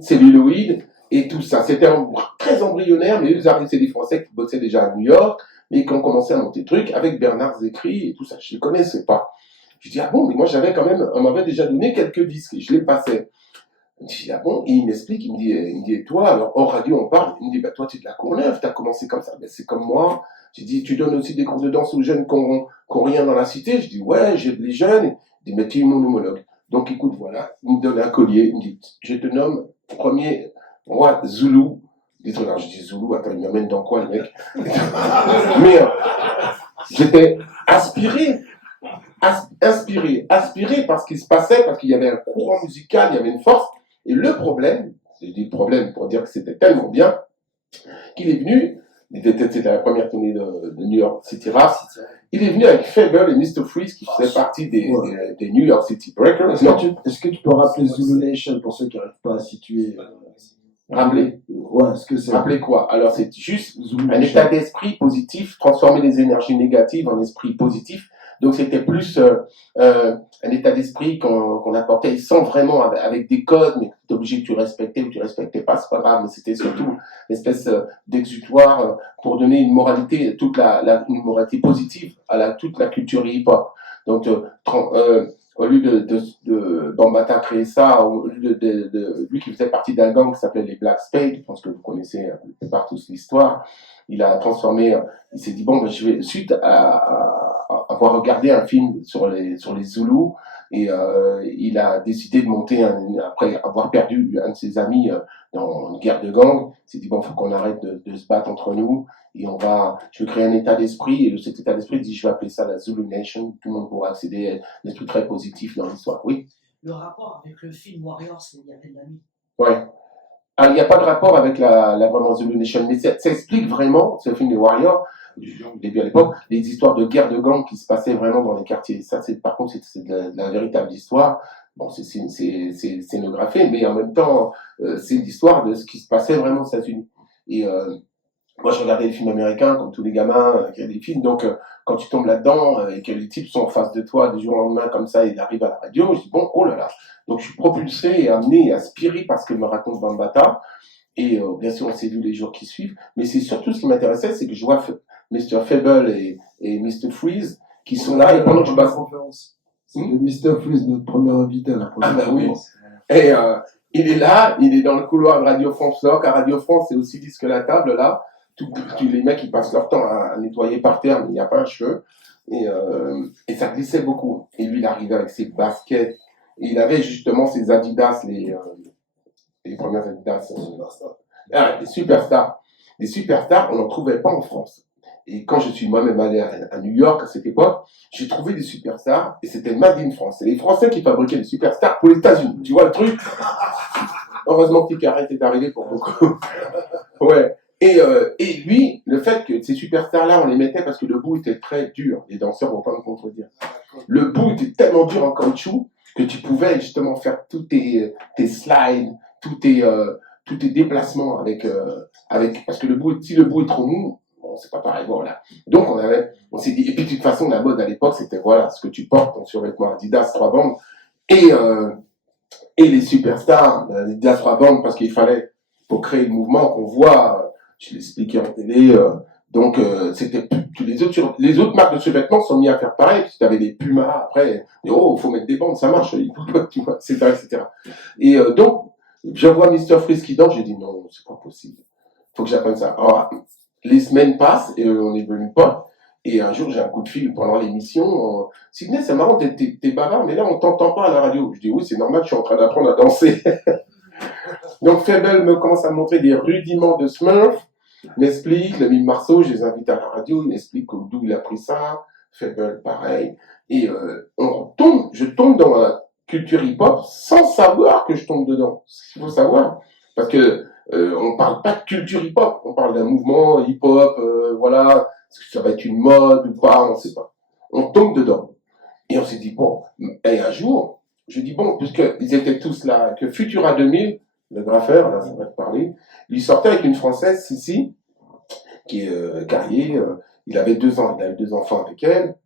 Celluloid, et tout ça. C'était très embryonnaire, mais eux, c'est des Français qui bossaient déjà à New York, mais qui ont commencé à monter des trucs avec Bernard Zécry et tout ça. Je ne les connaissais pas. Je dis, ah bon, mais moi j'avais quand même, on m'avait déjà donné quelques disques, et je les passais. Je dis, ah bon, et il m'explique, il me dit, et toi, alors hors radio on parle, il me dit, bah toi tu es de la Courneuve, tu as commencé comme ça, ben c'est comme moi. J'ai dit, tu donnes aussi des cours de danse aux jeunes qui n'ont rien dans la cité? Je dis, ouais, j'ai des jeunes. Il dit, mais tu es mon homologue. Donc écoute, voilà, il me donne un collier, il me dit, je te nomme premier roi Zoulou. Alors je dis, Zoulou, attends, il m'amène dans quoi le mec? Mais j'étais inspiré par ce qui se passait, parce qu'il y avait un courant musical, il y avait une force. Et le problème, je dis problème pour dire que c'était tellement bien, qu'il est venu, c'était la première tournée de New York City Rap, il est venu avec Fable et Mr. Freeze qui faisaient partie des New York City Breakers. Est-ce que tu peux rappeler Zulu Nation pour ceux qui n'arrivent pas à situer Rappeler. Ouais, ce que c'est. Rappeler quoi? Alors c'est juste un état d'esprit positif, transformer les énergies négatives en esprit positif. Donc c'était plus un état d'esprit qu'on apportait sans vraiment avec des codes, mais tu es obligé que tu respectais ou tu respectais pas, c'est pas grave, mais c'était surtout une espèce d'exutoire pour donner une moralité, une moralité positive à toute la culture hip-hop. Donc au lieu de Bambata créer ça, au lieu lui qui faisait partie d'un gang qui s'appelait les Black Spade, je pense que vous connaissez la plupart tous l'histoire, il a transformé, il s'est dit bon, ben, je vais, suite à avoir regardé un film sur les Zoulous, et il a décidé de monter, après avoir perdu un de ses amis dans une guerre de gang, il s'est dit bon, il faut qu'on arrête de se battre entre nous, et je vais créer un état d'esprit, et cet état d'esprit, il dit je vais appeler ça la Zulu Nation, tout le monde pourra accéder à des trucs très positifs dans l'histoire, oui. Le rapport avec le film Warriors, il y avait de l'ami. Ouais. Ah, il n'y a pas de rapport avec la vraiment Zulu Nation, mais ça explique vraiment, ce film des Warriors, je l'ai vu à l'époque, les histoires de guerre de gang qui se passaient vraiment dans les quartiers. Ça, par contre, c'est de la véritable histoire. Bon, c'est scénographié, mais en même temps, c'est l'histoire de ce qui se passait vraiment aux États-Unis. Et moi, je regardais les films américains, comme tous les gamins qui regardent des films. Donc, quand tu tombes là-dedans et que les types sont en face de toi du jour au lendemain comme ça, et ils arrivent à la radio, je dis bon, oh là là. Donc, je suis propulsé et amené et aspiré par ce que me raconte Bambata. Et bien sûr, on s'est vu les jours qui suivent. Mais c'est surtout ce qui m'intéressait, c'est que je vois Mr. Fable et Mr. Freeze qui sont là. Et pendant que je passe c'était Mr. Freeze, notre premier invité à la première bah oui. Et il est là, il est dans le couloir de Radio France Rock. À Radio France, c'est aussi lisse que la table là. Tous les mecs, ils passent leur temps à nettoyer par terre, mais il n'y a pas un cheveu. Et ça glissait beaucoup. Et lui, il arrivait avec ses baskets. Et il avait justement ses Adidas, les premières Adidas. Les superstars. Les superstars, on n'en trouvait pas en France. Et quand je suis moi-même allé à New York à cette époque, j'ai trouvé des superstars et c'était Made in France. C'est les Français qui fabriquaient les superstars pour les États-Unis. Tu vois le truc? Heureusement que Picaret est arrivé pour beaucoup. Ouais. Et lui, le fait que ces superstars-là, on les mettait parce que le bout était très dur. Les danseurs vont pas me contredire. Le bout était tellement dur en caoutchouc que tu pouvais justement faire tous tes slides, tous tes déplacements avec, parce que si le bout est trop mou, bon, c'est pas pareil, voilà. Donc, on s'est dit, et puis de toute façon, la mode à l'époque, c'était voilà, ce que tu portes, ton survêtement Adidas 3 bandes, et les superstars, les Adidas 3 bandes, parce qu'il fallait, pour créer le mouvement qu'on voit, je l'ai expliqué en télé, donc, c'était les autres marques de survêtements sont mis à faire pareil, parce que tu avais les Pumas, après, oh, faut mettre des bandes, ça marche, tu vois, etc. Et donc, je vois Mr. Freeze qui danse, j'ai dit non, c'est pas possible. Faut que j'apprenne ça. Alors, les semaines passent et on est venu pas. Et un jour, j'ai un coup de fil pendant l'émission. Sidney, c'est marrant, t'es bavard, mais là, on t'entend pas à la radio. Je dis oui, c'est normal, je suis en train d'apprendre à danser. Donc, Fable me commence à montrer des rudiments de Smurf, m'explique, le Mime Marceau, je les invite à la radio, il m'explique d'où il a pris ça. Fable, pareil. Et je tombe dans la culture hip-hop sans savoir que je tombe dedans. Il faut savoir. Parce que on parle pas de culture hip-hop, on parle d'un mouvement hip-hop, voilà, est-ce que ça va être une mode ou pas, on sait pas. On tombe dedans. Et on s'est dit, bon, et un jour, je dis, bon, puisqu'ils étaient tous là, que Futura 2000, le graffeur, là, ça va te parler, lui sortait avec une Française, Sissi, qui est Carrier, il avait 2 ans, il avait 2 enfants avec elle,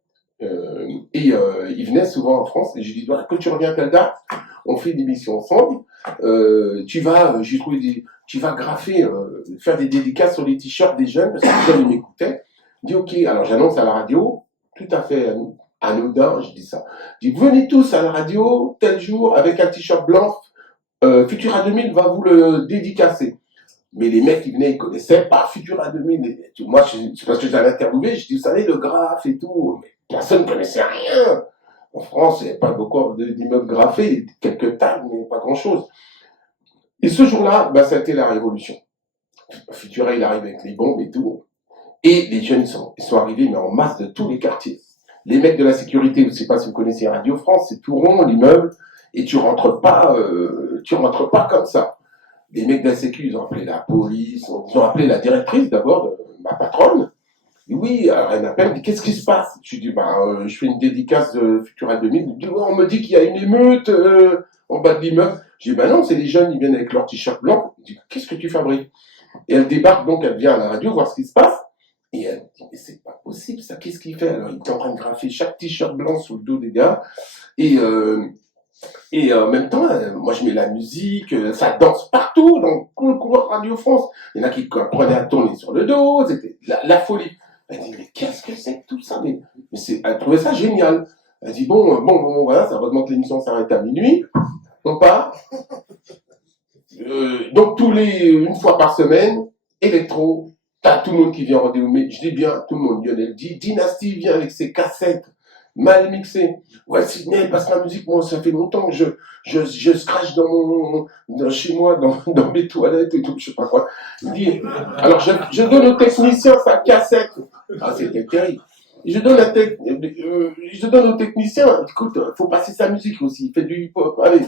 il venait souvent en France, et je lui dis, voilà, quand tu reviens à telle date, on fait une émission ensemble, tu vas graffer, faire des dédicaces sur les t-shirts des jeunes, parce que les jeunes ils m'écoutaient. Je dis ok, alors j'annonce à la radio, tout à fait anodin, je dis ça. Je dis venez tous à la radio, tel jour, avec un t-shirt blanc, Futura 2000 va vous le dédicacer. Mais les mecs qui venaient, ils connaissaient pas Futura 2000. Moi, c'est parce que j'avais interviewé, je dis vous savez, le graphe et tout, mais personne ne connaissait rien. En France, il n'y avait pas beaucoup d'immeubles graffés, quelques tags, mais pas grand-chose. Et ce jour-là, ça a été la révolution. Futura, il arrive avec les bombes et tout. Et les jeunes, ils sont arrivés, mais en masse de tous les quartiers. Les mecs de la sécurité, je ne sais pas si vous connaissez Radio France, c'est tout rond, l'immeuble, et tu rentres pas comme ça. Les mecs de la sécu, ils ont appelé la police, ils ont appelé la directrice d'abord, ma patronne. Et oui, alors elle m'appelle, elle me dit qu'est-ce qui se passe? Je lui dis, je fais une dédicace de Futura 2000. Elle me dit, on me dit qu'il y a une émeute en bas de l'immeuble. Je dis, non, c'est les jeunes, ils viennent avec leur t-shirt blanc. Je dis, qu'est-ce que tu fabriques? Et elle débarque, donc elle vient à la radio voir ce qui se passe. Et elle me dit, mais c'est pas possible ça, qu'est-ce qu'il fait? Alors il est en train de graffer chaque t-shirt blanc sous le dos des gars. Et en même temps, moi je mets la musique, ça danse partout dans le couloir Radio France. Il y en a qui prenaient à tourner sur le dos, c'était la folie. Elle dit, mais qu'est-ce que c'est que tout ça? Mais elle trouvait ça génial. Elle dit, bon, voilà, ça heureusement que l'émission s'arrête à minuit. On part. Donc, une fois par semaine, électro, t'as tout le monde qui vient au rendez-vous. Mais je dis bien, tout le monde. Lionel dit, Dynasty vient avec ses cassettes mal mixées. Ouais, Sydney, passe la musique. Moi, ça fait longtemps que je scratch chez moi, dans mes toilettes et tout, je sais pas quoi. Il dit, alors je donne au technicien sa cassette. Ah, c'était terrible. Je donne au technicien, écoute, faut passer sa musique aussi. Il fait du hip-hop. Allez.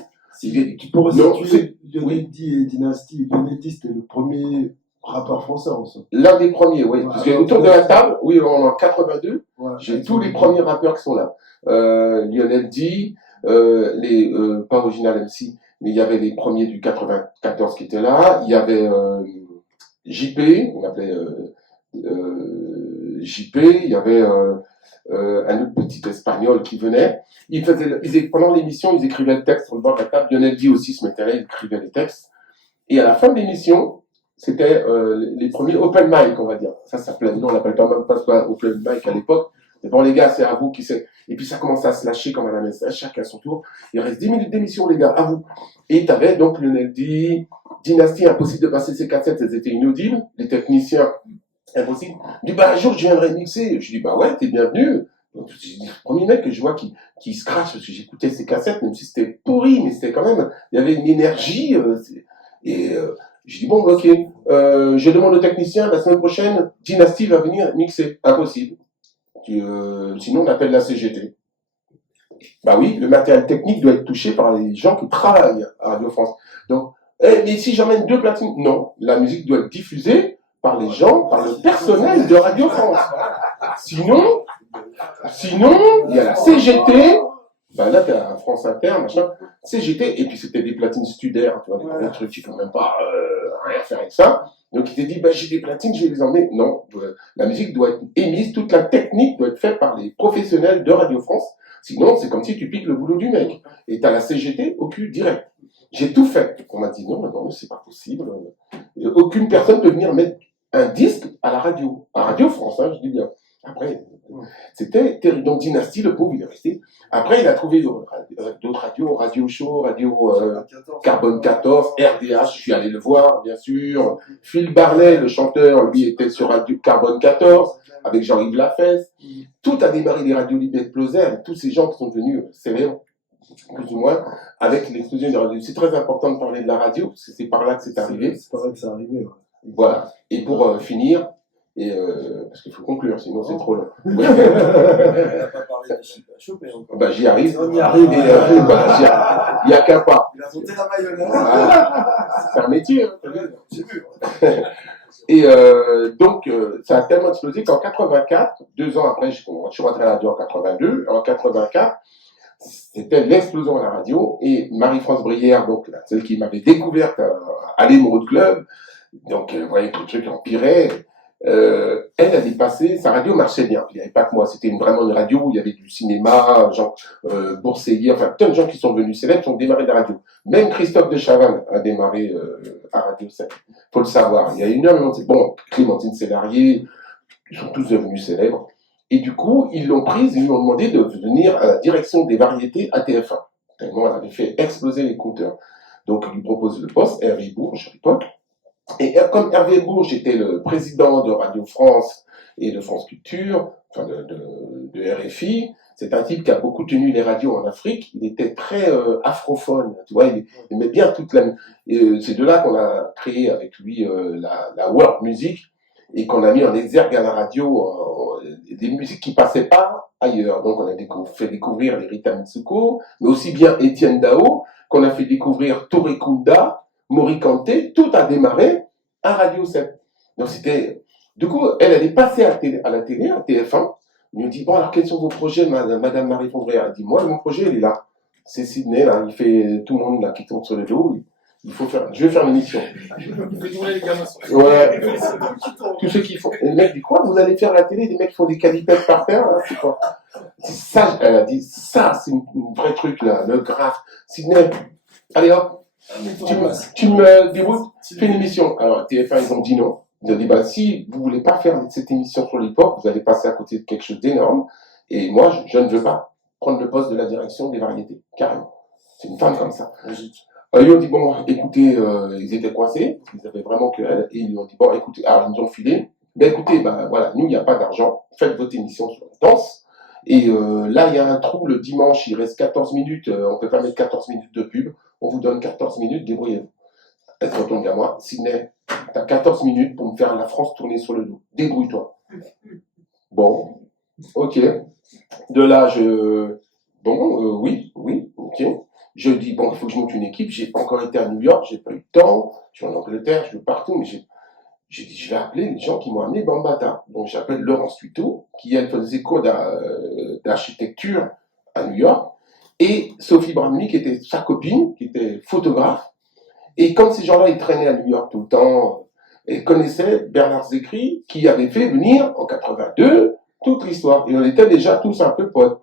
Pour resituer, Lionel D et Dynasty, Lionel D c'était le premier rappeur français en somme. L'un des premiers, oui. Parce que autour de la table, oui, en 82, j'ai tous les premiers rappeurs qui sont là. Lionel D, pas Original MC, mais il y avait les premiers du 94 qui étaient là. Il y avait JP, on appelait JP, il y avait un autre petit espagnol qui venait. Pendant l'émission, ils écrivaient le texte sur le bord de la table. Lionel D aussi se mettait là, il écrivait les textes. Et à la fin de l'émission, c'était les premiers open mic, on va dire. Ça s'appelait, nous on l'appelle pas même pas open mic à l'époque. Mais bon, les gars, c'est à vous qui c'est. Et puis ça commençait à se lâcher comme à la messe, chacun à son tour. Il reste 10 minutes d'émission, les gars, à vous. Et t'avais donc Lionel D, Dynasty, impossible de passer ses cassettes, elles étaient inaudibles. Les techniciens, impossible. Il dit, un jour, je viendrai mixer. Je dis, ouais, t'es bienvenu. Donc, c'est le premier mec que je vois qui se crache, parce que j'écoutais ses cassettes, même si c'était pourri, mais c'était quand même, il y avait une énergie, je dis, bon, ok, je demande au technicien, la semaine prochaine, Dynasty va venir mixer. Impossible. Sinon, on appelle la CGT. Bah oui, le matériel technique doit être touché par les gens qui travaillent à Radio France. Donc, mais si j'emmène 2 platines, non, la musique doit être diffusée par les gens, par le personnel de Radio France. Sinon, il y a la CGT, ben là, t'es à France Inter, machin, CGT, et puis c'était des platines Studer, tu vois, des trucs, tu peux même pas rien faire avec ça. Donc il t'est dit, j'ai des platines, je vais les emmener. Non, la musique doit être émise, toute la technique doit être faite par les professionnels de Radio France. Sinon, c'est comme si tu piques le boulot du mec. Et t'as la CGT au cul direct. J'ai tout fait. On m'a dit, non, c'est pas possible. Aucune personne peut venir mettre un disque à la radio. À Radio France, hein, je dis bien. Après, c'était terrible. Donc Dynasty, le pauvre, il est resté. Après, il a trouvé d'autres radios, Radio Show, Radio Carbone 14, RDH, je suis allé le voir, bien sûr. Phil Barnet, le chanteur, lui, était sur Radio Carbone 14, avec Jean-Yves Lafesse. Tout a démarré, les radios libres explosaient, avec tous ces gens qui sont devenus célèbres, plus ou moins, avec l'explosion des radios. C'est très important de parler de la radio, parce que c'est par là que c'est arrivé. C'est par là que c'est arrivé, ouais. Voilà. Et pour finir, parce qu'il faut conclure, sinon c'est trop long. On n'a pas parlé de Chopin encore. J'y arrive. On y arrive. Il n'y a qu'un pas. Il a monté la mayonnaise. C'est un métier. Hein, j'ai vu. Et donc, ça a tellement explosé qu'en 84, 2 ans après, je suis rentré à la radio en 82, en 84, c'était l'explosion à la radio, et Marie-France Brière, donc celle qui m'avait découverte à l'Emeraude Club, donc vous voyez que le truc empirait, elle est passée, sa radio marchait bien, il n'y avait pas que moi, c'était vraiment une radio où il y avait du cinéma, genre Bourseillier, enfin plein de gens qui sont devenus célèbres ont démarré la radio. Même Christophe de Chavannes a démarré à Radio 7, faut le savoir. Il y a énormément de... Bon, Clémentine Célarier, ils sont tous devenus célèbres. Et du coup, ils l'ont prise, ils lui ont demandé de venir à la direction des variétés à TF1. Tellement elle avait fait exploser les compteurs. Donc, il lui propose le poste, Hervé Bourges à l'époque. Et comme Hervé Bourges était le président de Radio France et de France Culture, enfin de RFI, c'est un type qui a beaucoup tenu les radios en Afrique. Il était très afrophone, tu vois, il aimait bien toute la... c'est de là qu'on a créé avec lui la world music et qu'on a mis en exergue à la radio des musiques qui passaient pas ailleurs. Donc on a fait découvrir les Rita Mitsuko, mais aussi bien Étienne Dao, qu'on a fait découvrir Touré Kunda, Morikante, tout a démarré à Radio 7. Donc c'était... Du coup, elle est passée à la télé, à TF1. Elle nous dit, bon, alors quels sont vos projets, Madame Marie-France Brière? Elle dit, moi, mon projet, il est là. C'est Sydney, là, il fait tout le monde là, qui tombe sur le dos. Je vais faire une émission. Il fait tourner les gamins. Ouais. Tous ceux qui font... Et le mec dit, quoi, vous allez faire la télé, des mecs qui font des calipettes par terre, hein, c'est quoi? Ça, elle a dit, ça, c'est un vrai truc, là, le graphe. Sydney, allez hop, tu me déroutes, fais une émission. Alors, TF1, ils ont dit non. Ils ont dit, si vous voulez pas faire cette émission sur l'hip-hop, vous allez passer à côté de quelque chose d'énorme. Et moi, je ne veux pas. prendre le poste de la direction des variétés, carrément. C'est une femme comme ça. Ils lui ont dit, bon, écoutez, ils étaient coincés, ils avaient vraiment que elle, et ils lui ont dit, bon, écoutez, alors ils nous ont filé, ben écoutez, ben voilà, nous, il n'y a pas d'argent, faites votre émission sur la danse, et là, il y a un trou le dimanche, il reste 14 minutes, on ne peut pas mettre 14 minutes de pub, on vous donne 14 minutes, débrouillez-vous. Elle se retourne vers moi, Sidney, t'as 14 minutes pour me faire la France tourner sur le dos, débrouille-toi. Bon, ok. De là, oui, ok. Je dis, bon, il faut que je monte une équipe. J'ai encore été à New York, j'ai pas eu le temps. Je suis en Angleterre, je vais partout, mais j'ai dit, je vais appeler les gens qui m'ont amené Bambata. Donc, j'appelle Laurence Tuito, qui, elle, faisait cours d'architecture à New York, et Sophie Bramley, qui était sa copine, qui était photographe. Et quand ces gens-là, ils traînaient à New York tout le temps, ils connaissaient Bernard Zécry, qui avait fait venir, en 82, toute l'histoire. Et on était déjà tous un peu potes.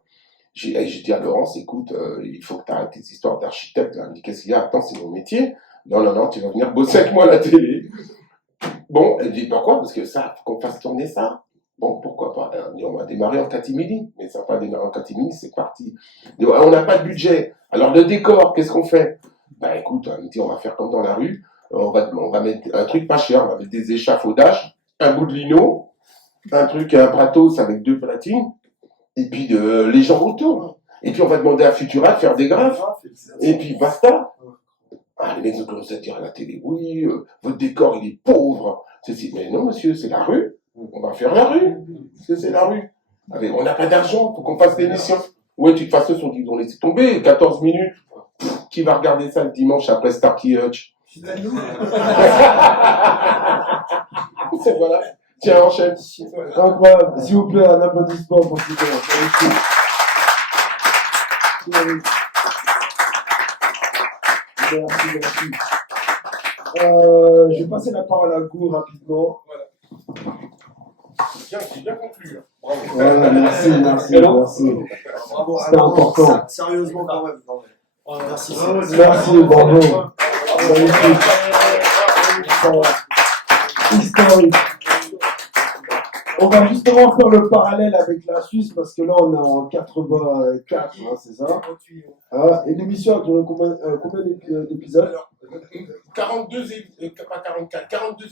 J'ai dit à Laurence, écoute, il faut que tu arrêtes tes histoires d'architecte. Elle me dit, qu'est-ce qu'il y a? Attends, c'est mon métier. Non, tu vas venir bosser avec moi à la télé. Bon, elle dit, pourquoi? Parce que ça, faut qu'on fasse tourner ça. Bon, pourquoi pas? Elle dit, on va démarrer en catimini. Mais ça va pas démarrer en catimini, c'est parti. On n'a pas de budget. Alors, le décor, qu'est-ce qu'on fait? Bah écoute, elle me dit, on va faire comme dans la rue. On va mettre un truc pas cher. On va mettre des échafaudages, un bout de lino, un pratos avec 2 platines. Et puis les gens autour. Et puis on va demander à Futura de faire des graphes. Et puis basta. Ah, les mecs ont commencé à dire à la télé, oui, votre décor il est pauvre. Mais non monsieur, c'est la rue. On va faire la rue. Parce que c'est la rue. Allez, on n'a pas d'argent, faut qu'on fasse l'émission. Ouais, de toute façon, ils ont laissé tomber. 14 minutes. Qui va regarder ça le dimanche après Starkey Hutch? Voilà. Tiens, enchaîne. Incroyable. S'il vous plaît, un applaudissement pour tout le monde. Merci. Je vais passer la parole à Gou rapidement. Voilà. J'ai bien conclu. Bravo. Voilà, merci. Bravo. C'était important. Sérieusement, quand même. Merci. Merci, bravo. Magnifique. Historique. On va justement faire le parallèle avec la Suisse parce que là on est en 84, hein, c'est ça? Ah, et l'émission a duré combien d'épisodes? Alors, 42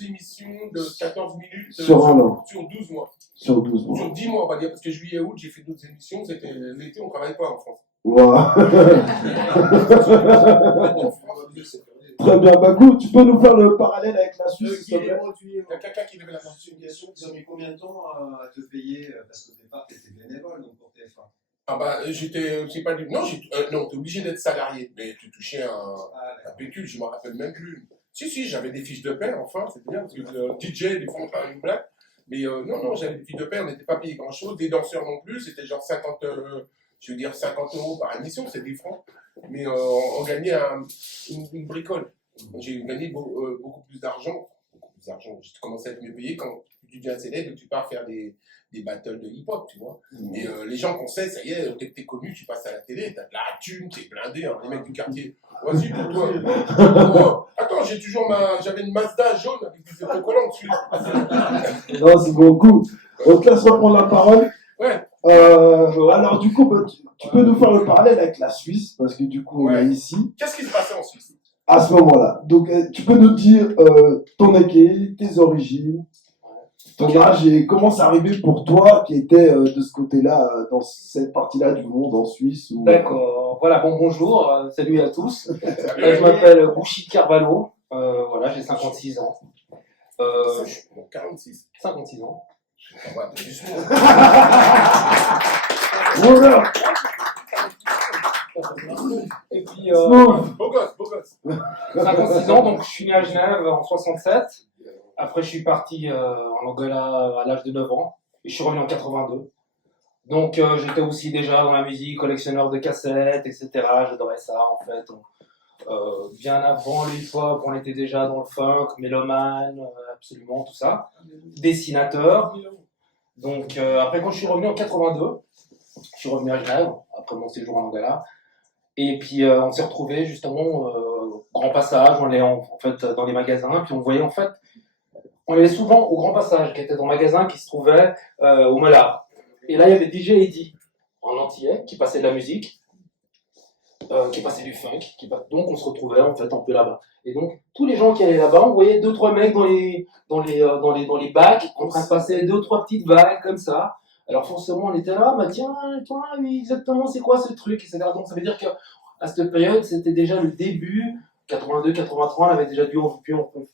émissions de 14 minutes sur un an. Sur 12 mois. Sur 12 mois. Sur 10 mois, on va dire, parce que juillet et août, j'ai fait d'autres émissions. C'était l'été, on ne travaillait pas en France. Wow. Très bien, Bagou, tu peux nous faire le parallèle avec la Suisse? Il y a quelqu'un qui devait la question. Ils ont mis combien de temps à te payer? Parce qu'au départ, tu étais bénévole donc pour TF1. Ah bah, c'est pas du... Non, t'es obligé d'être salarié, mais tu touchais un pécule, je m'en rappelle même plus. Si, j'avais des fiches de paie, enfin, c'était bien, parce que DJ, des fois, on parlait une blague. Mais non, j'avais des fiches de paie, on n'était pas payé grand-chose, des danseurs non plus, c'était genre 50 € par émission, c'est des francs. Mais on gagnait une bricole. J'ai gagné beaucoup plus d'argent. J'ai commencé à être mieux payé quand tu deviens célèbre et tu pars faire des battles de hip-hop, tu vois. Et les gens qu'on sait, ça y est, dès que t'es connu, tu passes à la télé, t'as de la thune, t'es blindé, hein, les mecs du quartier. Vas-y pour toi. Attends, j'avais une Mazda jaune avec des autocollants dessus. Non, c'est beaucoup. On te laisse reprendre la parole. Ouais. Alors du coup, tu peux nous faire le parallèle avec la Suisse, parce que du coup, on est ici. Qu'est-ce qui se passait en Suisse? À ce moment-là. Donc, tu peux nous dire ton équipe, tes origines, ton âge et comment c'est arrivé pour toi qui étais de ce côté-là, dans cette partie-là du monde en Suisse ou... D'accord. Voilà, bonjour, salut à tous. Je m'appelle Bouchid Carvalho, voilà, j'ai 56 ans. 46. 56 ans. Voilà. Et puis, beau gosse. 56 ans, donc je suis né à Genève en 67. Après, je suis parti en Angola à l'âge de 9 ans. Et je suis revenu en 82. Donc, j'étais aussi déjà dans la musique, collectionneur de cassettes, etc. J'adorais ça, en fait. Bien avant le hip-hop, on était déjà dans le funk, mélomane, absolument, tout ça. Dessinateur. Donc, après, quand je suis revenu en 82, je suis revenu à Genève, après mon séjour en Angola. Et puis, on s'est retrouvés, justement, Grand Passage, on allait en fait dans les magasins, puis on voyait, en fait, on allait souvent au Grand Passage, qui était dans le magasin qui se trouvait au Mollard. Et là, il y avait DJ Eddy. en antillais, qui passait de la musique, qui passait du funk, donc on se retrouvait en fait un peu là-bas. Et donc tous les gens qui allaient là-bas, on voyait 2-3 mecs dans les bacs, en train de passer 2-3 petites vagues comme ça. Alors forcément on était là, bah tiens, toi, oui, exactement, c'est quoi ce truc, etc. Donc ça veut dire qu'à cette période, c'était déjà le début, 82-83, on avait déjà vu en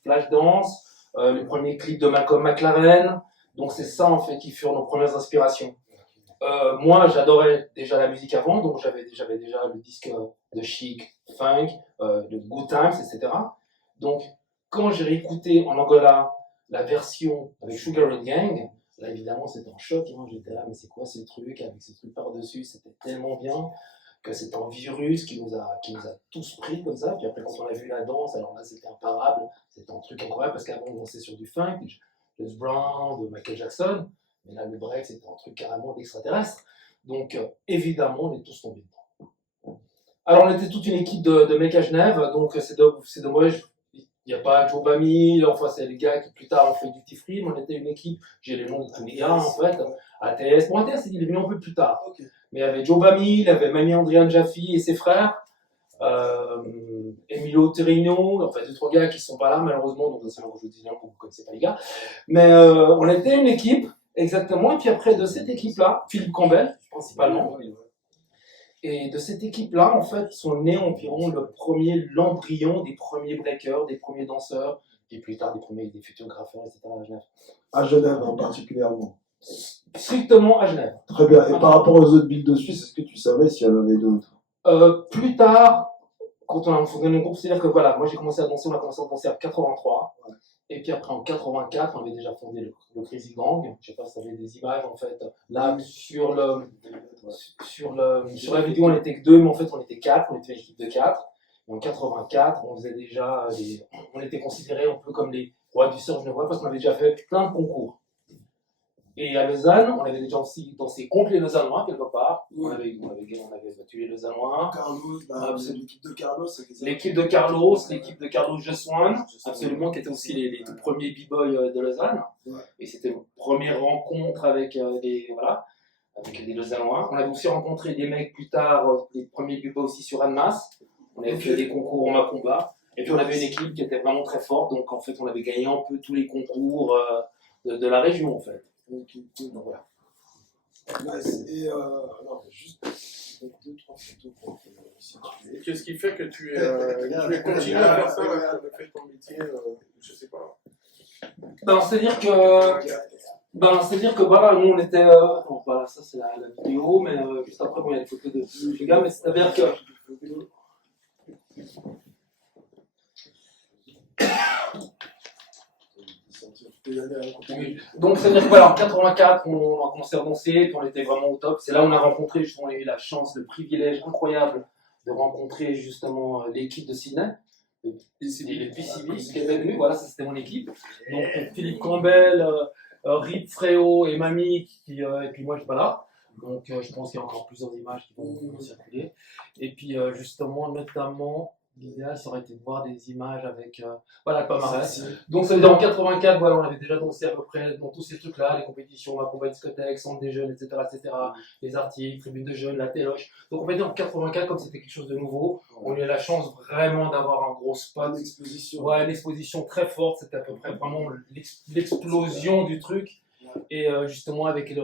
Flashdance, les premiers clips de Malcolm McLaren. Donc c'est ça en fait qui furent nos premières inspirations. Moi j'adorais déjà la musique avant, donc j'avais déjà le disque de Chic, Funk, de Good Times, etc. Donc quand j'ai réécouté en Angola la version avec Sugar Ray Gang, là évidemment c'était un choc, hein. J'étais là mais c'est quoi ces trucs avec ces trucs par-dessus, c'était tellement bien que c'est un virus qui nous a tous pris comme ça. Puis après quand on a vu la danse, alors là c'était imparable, c'était un truc incroyable parce qu'avant on dansait sur du funk, James Brown, de Michael Jackson, mais là le break c'était un truc carrément d'extraterrestre. Donc évidemment on est tous tombés dedans. Alors on était toute une équipe de mecs à Genève, donc c'est dommage, il n'y a pas Joe Bami, enfin c'est les gars qui plus tard ont fait Duty Free, mais on était une équipe, j'ai les noms de tous les gars en fait, ATS, bon ATS il est venu un peu plus tard, mais il y avait Joe Bami, il y avait Mamie Andrian Jaffi et ses frères, Emilio Terrino, enfin 2-3 gars qui sont pas là malheureusement, donc c'est un gros jeu de vous ne connaissez pas les gars, mais on était une équipe, exactement, et puis après de cette équipe-là, Philippe Campbell principalement, et de cette équipe-là, en fait, sont nés environ l'embryon des premiers breakers, des premiers danseurs, et plus tard des futurs graffeurs, etc. à Genève. À Genève, hein, particulièrement. Strictement à Genève. Très bien. Et par rapport aux autres villes de Suisse, est-ce que tu savais s'il y en avait d'autres? Plus tard, quand on a fondé mon groupe, c'est-à-dire que voilà, moi j'ai commencé à danser, on a commencé à danser en 83. Ouais. Et puis après en 84, on avait déjà fondé le Crazy Gang. Je sais pas si tu avais des images en fait. Là, sur la vidéo, on était que 2, mais en fait on était 4, on était une équipe de 4. Et en 84, on faisait déjà on était considérés un peu comme les rois du surf genevois parce qu'on avait déjà fait plein de concours. Et à Lausanne, on avait déjà aussi dansé contre les Lausannois quelque part. On avait battu les Lausannois. Carlos, l'équipe de Carlos. L'équipe de Carlos Jeswan, absolument, qui était aussi les tout premiers b-boys de Lausanne. Ouais. Et c'était une première rencontre avec les Lausannois. On avait aussi rencontré des mecs plus tard, les premiers b-boys aussi sur Annemasse. On avait fait des concours en Macumba. Et puis on avait une équipe qui était vraiment très forte. Donc en fait, on avait gagné un peu tous les concours de la région en fait. Donc voilà. Nice. Et alors, juste 2-3 photos pour situer. Qu'est-ce qui fait que tu continues à faire ça, tu as fait ton métier, je sais pas. C'est-à-dire que voilà, nous on était. Non, voilà, ça c'est la vidéo, mais juste après, bon, il y a des photos de les gars, mais c'est-à-dire que. Oui. Donc c'est-à-dire que voilà, en 84, on a commencé à danser, puis on était vraiment au top. C'est là où on a rencontré, justement, on a eu la chance, le privilège incroyable de rencontrer justement l'équipe de Sydney. Les PCB qui étaient venus, voilà, ça c'était mon équipe. Donc Philippe Campbell, Rip Fréo et Mamie, et puis moi je suis pas là. Donc je pense qu'il y a encore plusieurs images qui vont circuler. Et puis justement, notamment, l'idéal ça aurait été de voir des images avec voilà, le palmarès. Donc ça veut dire en 84, voilà, on avait déjà dansé à peu près dans tous ces trucs-là, les compétitions, la combat discothèque, centre des jeunes, etc., les articles, tribune de jeunes, la téloche. Donc on va dire en 84, comme c'était quelque chose de nouveau, on a eu la chance vraiment d'avoir un gros spot. Ouais, une exposition très forte, c'était à peu près vraiment l'explosion du truc. Et justement avec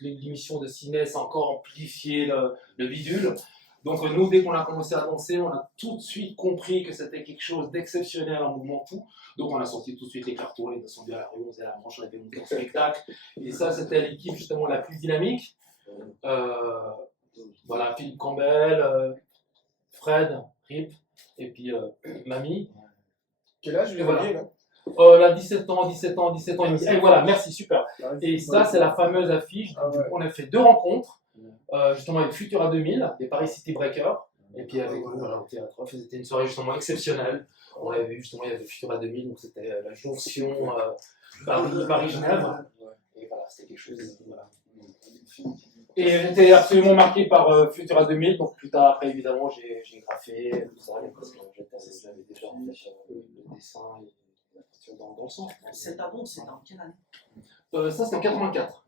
l'émission de Ciné, ça a encore amplifié le bidule. Donc nous, dès qu'on a commencé à danser, on a tout de suite compris que c'était quelque chose d'exceptionnel en mouvement tout. Donc on a sorti tout de suite les cartons, les descendus à la rue, on faisait la manche, on avait monté en spectacle. Et ça, c'était l'équipe justement la plus dynamique. Voilà, Philippe Campbell, Fred, Rip, et puis Mamie. Quel âge vous avez là? Là, 17 ans et demi. Et voilà, merci, super. Et ça, c'est la fameuse affiche. Donc, on a fait 2 rencontres. Justement avec Futura 2000, des Paris City Breakers, et puis avec nous au théâtre. C'était une soirée justement exceptionnelle. On avait vu justement, il y avait Futura 2000, donc c'était la jonction Paris-Genève. Et voilà, c'était quelque chose. Voilà. Et j'étais absolument marqué par Futura 2000, donc plus tard, après évidemment, j'ai graffé tout ça, parce que j'avais déjà le dessin et la peinture dans le sang. Cet album, c'est dans quelle année? Ça, c'est en 84.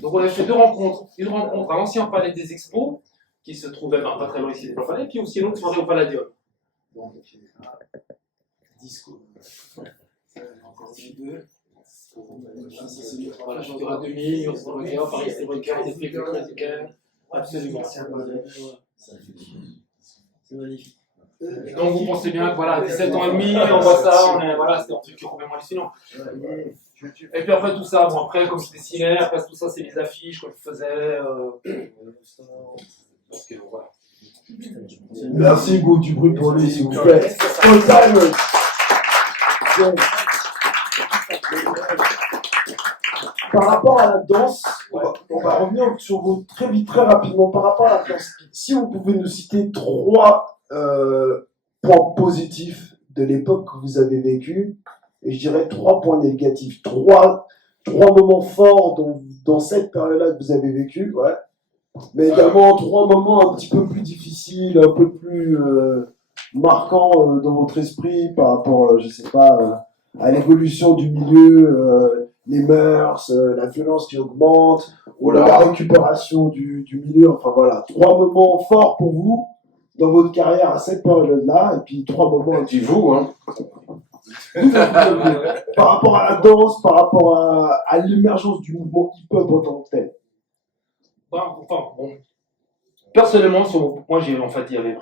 Donc on a fait deux rencontres. Une rencontre à l'ancien palais des Expos, qui se trouvait pas très loin ici des Palais, puis aussi une autre soirée au Palladium. Disco. Encore deux. Voilà, je dirais à demi, on se regarde, Paris c'est regarde, c'est fait que absolument. C'est magnifique. Donc vous pensez bien que voilà, 17 ans et demi, on voit ça, voilà, c'était un truc complètement hallucinant. Et puis après tout ça, bon après comme je dessinais, après tout ça c'est les affiches que je faisais. Donc voilà. Merci beaucoup du bruit pour lui, s'il vous plaît. All timers. Par rapport à la danse, on va revenir sur vous très vite, très rapidement. Par rapport à la danse, si vous pouvez nous citer 3 points positifs de l'époque que vous avez vécu, et je dirais 3 points négatifs, 3 moments forts dans cette période-là que vous avez vécu, ouais. Mais également 3 moments un petit peu plus difficiles, un peu plus marquants dans votre esprit par rapport, je sais pas, à l'évolution du milieu, les mœurs, la violence qui augmente, ou la récupération du milieu. Enfin voilà, 3 moments forts pour vous dans votre carrière à cette période-là, et puis 3 moments. Dis-vous, hein. Par rapport à la danse, par rapport à l'émergence du mouvement hip-hop en tant que tel. Bon. Personnellement, moi, il y avait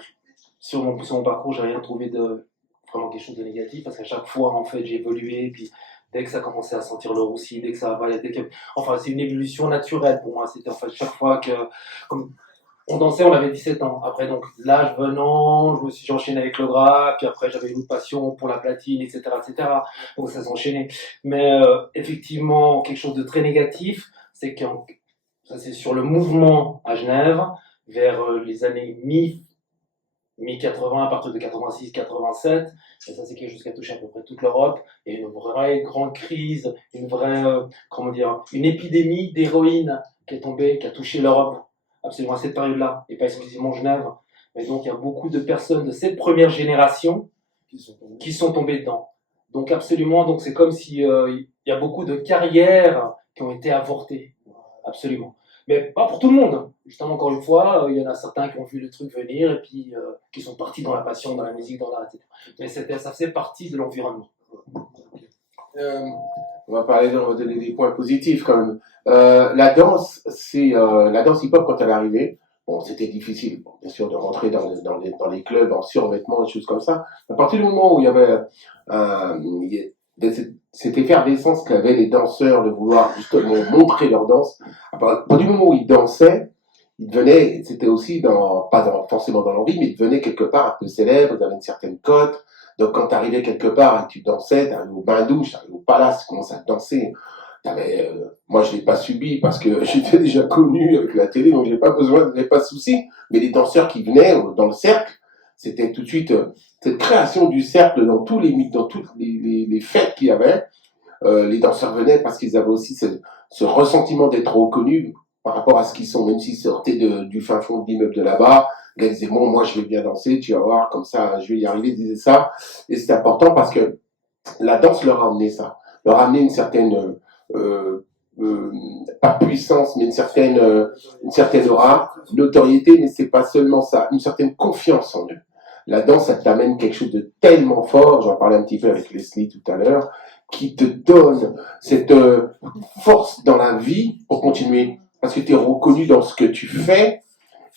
sur mon parcours, j'ai rien trouvé de vraiment quelque chose de négatif parce qu'à chaque fois, en fait, j'ai évolué. Puis dès que ça commençait à sentir le roussi, dès que ça va, c'est une évolution naturelle pour moi. C'était en fait chaque fois que, comme on dansait, on avait 17 ans. Après, donc l'âge venant, j'ai enchaîné avec le gras, puis après j'avais une autre passion pour la platine, etc., etc. Donc ça s'enchaînait. Mais effectivement, quelque chose de très négatif, c'est que ça, c'est sur le mouvement à Genève, vers les années mi-80, à partir de 86, 87. Et ça, c'est quelque chose qui a touché à peu près toute l'Europe. Il y a une vraie grande crise, une vraie, une épidémie d'héroïne qui est tombée, qui a touché l'Europe, absolument à cette période-là, et pas exclusivement Genève. Mais donc, il y a beaucoup de personnes de cette première génération qui sont tombées dedans. Donc, absolument, donc c'est comme si il y a beaucoup de carrières qui ont été avortées. Absolument. Mais pas pour tout le monde. Justement, encore une fois, il y en a certains qui ont vu le truc venir et puis qui sont partis dans la passion, dans la musique, dans l'art, etc. Mais ça faisait partie de l'environnement. On va donner des points positifs quand même. La danse hip-hop quand elle est arrivée, bon, c'était difficile, bien sûr, de rentrer dans les clubs en survêtement, des choses comme ça. À partir du moment où il y avait cette effervescence qu'avaient les danseurs de vouloir justement montrer leur danse, à partir du moment où ils dansaient, ils devenaient, c'était aussi forcément dans l'envie, mais ils devenaient quelque part un peu célèbres, ils avaient une certaine cote. Donc quand tu arrivais quelque part et que tu dansais, tu arrivais au bain-douche, tu arrivais au palace, tu commençais à danser. Moi je l'ai pas subi parce que j'étais déjà connu avec la télé, donc j'avais pas de souci. Mais les danseurs qui venaient dans le cercle, c'était tout de suite cette création du cercle dans toutes les fêtes qu'il y avait. Les danseurs venaient parce qu'ils avaient aussi ce ressentiment d'être reconnus par rapport à ce qu'ils sont, même s'ils sortaient du fin fond de l'immeuble de là-bas. Les gars disaient, bon, moi je vais bien danser, tu vas voir, comme ça, je vais y arriver, ils disaient ça. Et c'était important parce que la danse leur a amené ça. Leur a amené une certaine, pas puissance, mais une certaine aura, notoriété, mais c'est pas seulement ça, une certaine confiance en eux. La danse, ça t'amène quelque chose de tellement fort, j'en parlais un petit peu avec Leslie tout à l'heure, qui te donne cette force dans la vie pour continuer, parce que tu es reconnu dans ce que tu fais,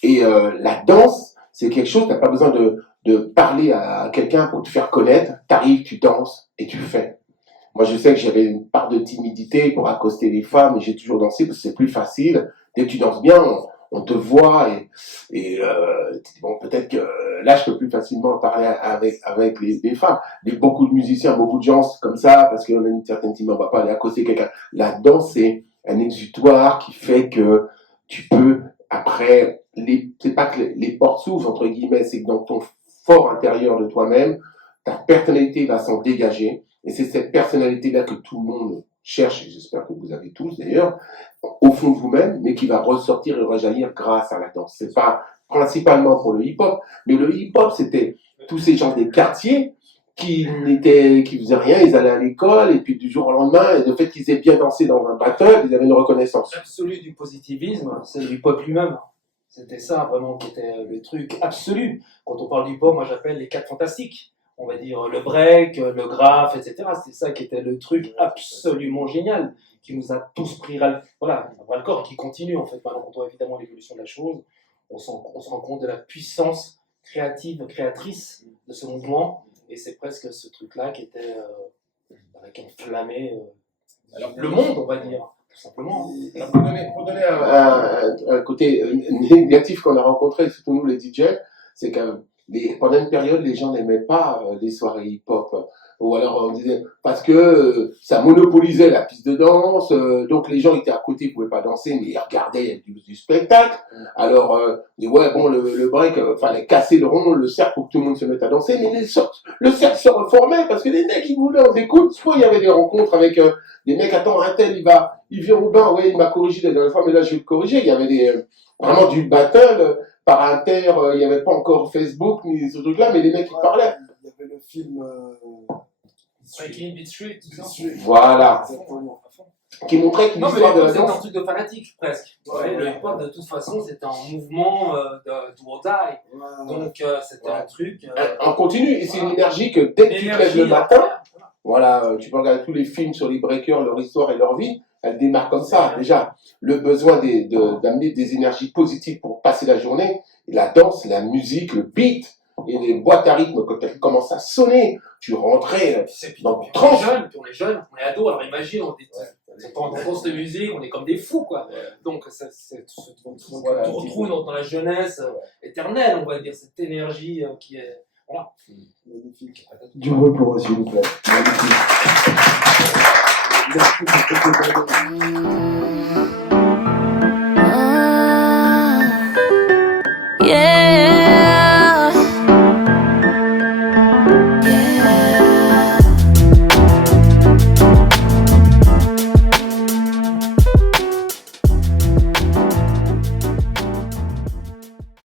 et la danse, c'est quelque chose, tu n'as pas besoin de parler à quelqu'un pour te faire connaître, tu arrives, tu danses, et tu fais. Moi, je sais que j'avais une part de timidité pour accoster les femmes, et j'ai toujours dansé parce que c'est plus facile. Dès que tu danses bien, on te voit, et bon, peut-être que là, je peux plus facilement parler avec les femmes. Mais beaucoup de musiciens, beaucoup de gens comme ça, parce qu'on a une certaine timidité, on va pas aller accoster quelqu'un. La danse, c'est un exutoire qui fait que tu peux, après, c'est pas que les portes s'ouvrent, entre guillemets, c'est que dans ton fort intérieur de toi-même, ta personnalité va s'en dégager. Et c'est cette personnalité-là que tout le monde cherche, et j'espère que vous avez tous d'ailleurs, au fond de vous-même, mais qui va ressortir et rejaillir grâce à la danse. C'est pas principalement pour le hip-hop, mais le hip-hop, c'était tous ces gens des quartiers qui faisaient rien, ils allaient à l'école, et puis du jour au lendemain, et le fait qu'ils aient bien dansé dans un battle, ils avaient une reconnaissance. Absolu du positivisme, c'est du pop lui-même. C'était ça vraiment qui était le truc absolu. Quand on parle du pop, moi j'appelle les 4 fantastiques. On va dire le break, le graphe, etc. C'est ça qui était le truc absolument génial, qui nous a tous pris à le corps, qui continue en fait. Maintenant, quand on voit évidemment l'évolution de la chose, on se rend compte de la puissance créatrice de ce mouvement, et c'est presque ce truc-là qui était qui enflammait le monde, on va dire, tout simplement. Pour donner un côté négatif qu'on a rencontré, surtout nous les DJ, c'est que pendant une période, les gens n'aimaient pas les soirées hip-hop. Ou alors on disait, parce que ça monopolisait la piste de danse, donc les gens étaient à côté, ils pouvaient pas danser, mais ils regardaient du spectacle. Alors, on dit, ouais, bon, le break, fallait casser le rond, le cercle pour que tout le monde se mette à danser, mais le cercle se reformait, parce que les mecs, ils voulaient en écoute. Soit il y avait des rencontres avec des mecs, attends, un tel, il vient au bain, ouais, il m'a corrigé la dernière fois, mais là, je vais le corriger. Il y avait vraiment du battle, par inter, il n'y avait pas encore Facebook, ni ce truc-là, mais les mecs, ils parlaient. Il y avait le film... Breaking Beat Street, tout ça. Voilà. Qui montrait qu'une Non, mais histoire de la c'était un danse. truc de fanatique, presque. Ouais, le hip-hop, de toute façon, c'était un mouvement de do or die. Donc, c'était un truc... On continue, et c'est une énergie que dès que tu te lèves le matin, voilà, tu peux regarder tous les films sur les breakers, leur histoire et leur vie, elle démarre comme ça. Déjà, le besoin d'amener des énergies positives pour passer la journée, la danse, la musique, le beat, et les boîtes à rythme, quand elles commencent à sonner, tu rentrais dans le tranche. On est jeunes, on est ados, alors imagine, quand on pense de musique, on est comme des fous, quoi. Donc, on se retrouve dans la jeunesse éternelle, on va dire, cette énergie qui est... Voilà. Magnifique. Du bruit pour eux, s'il vous plaît. Magnifique. Merci pour cette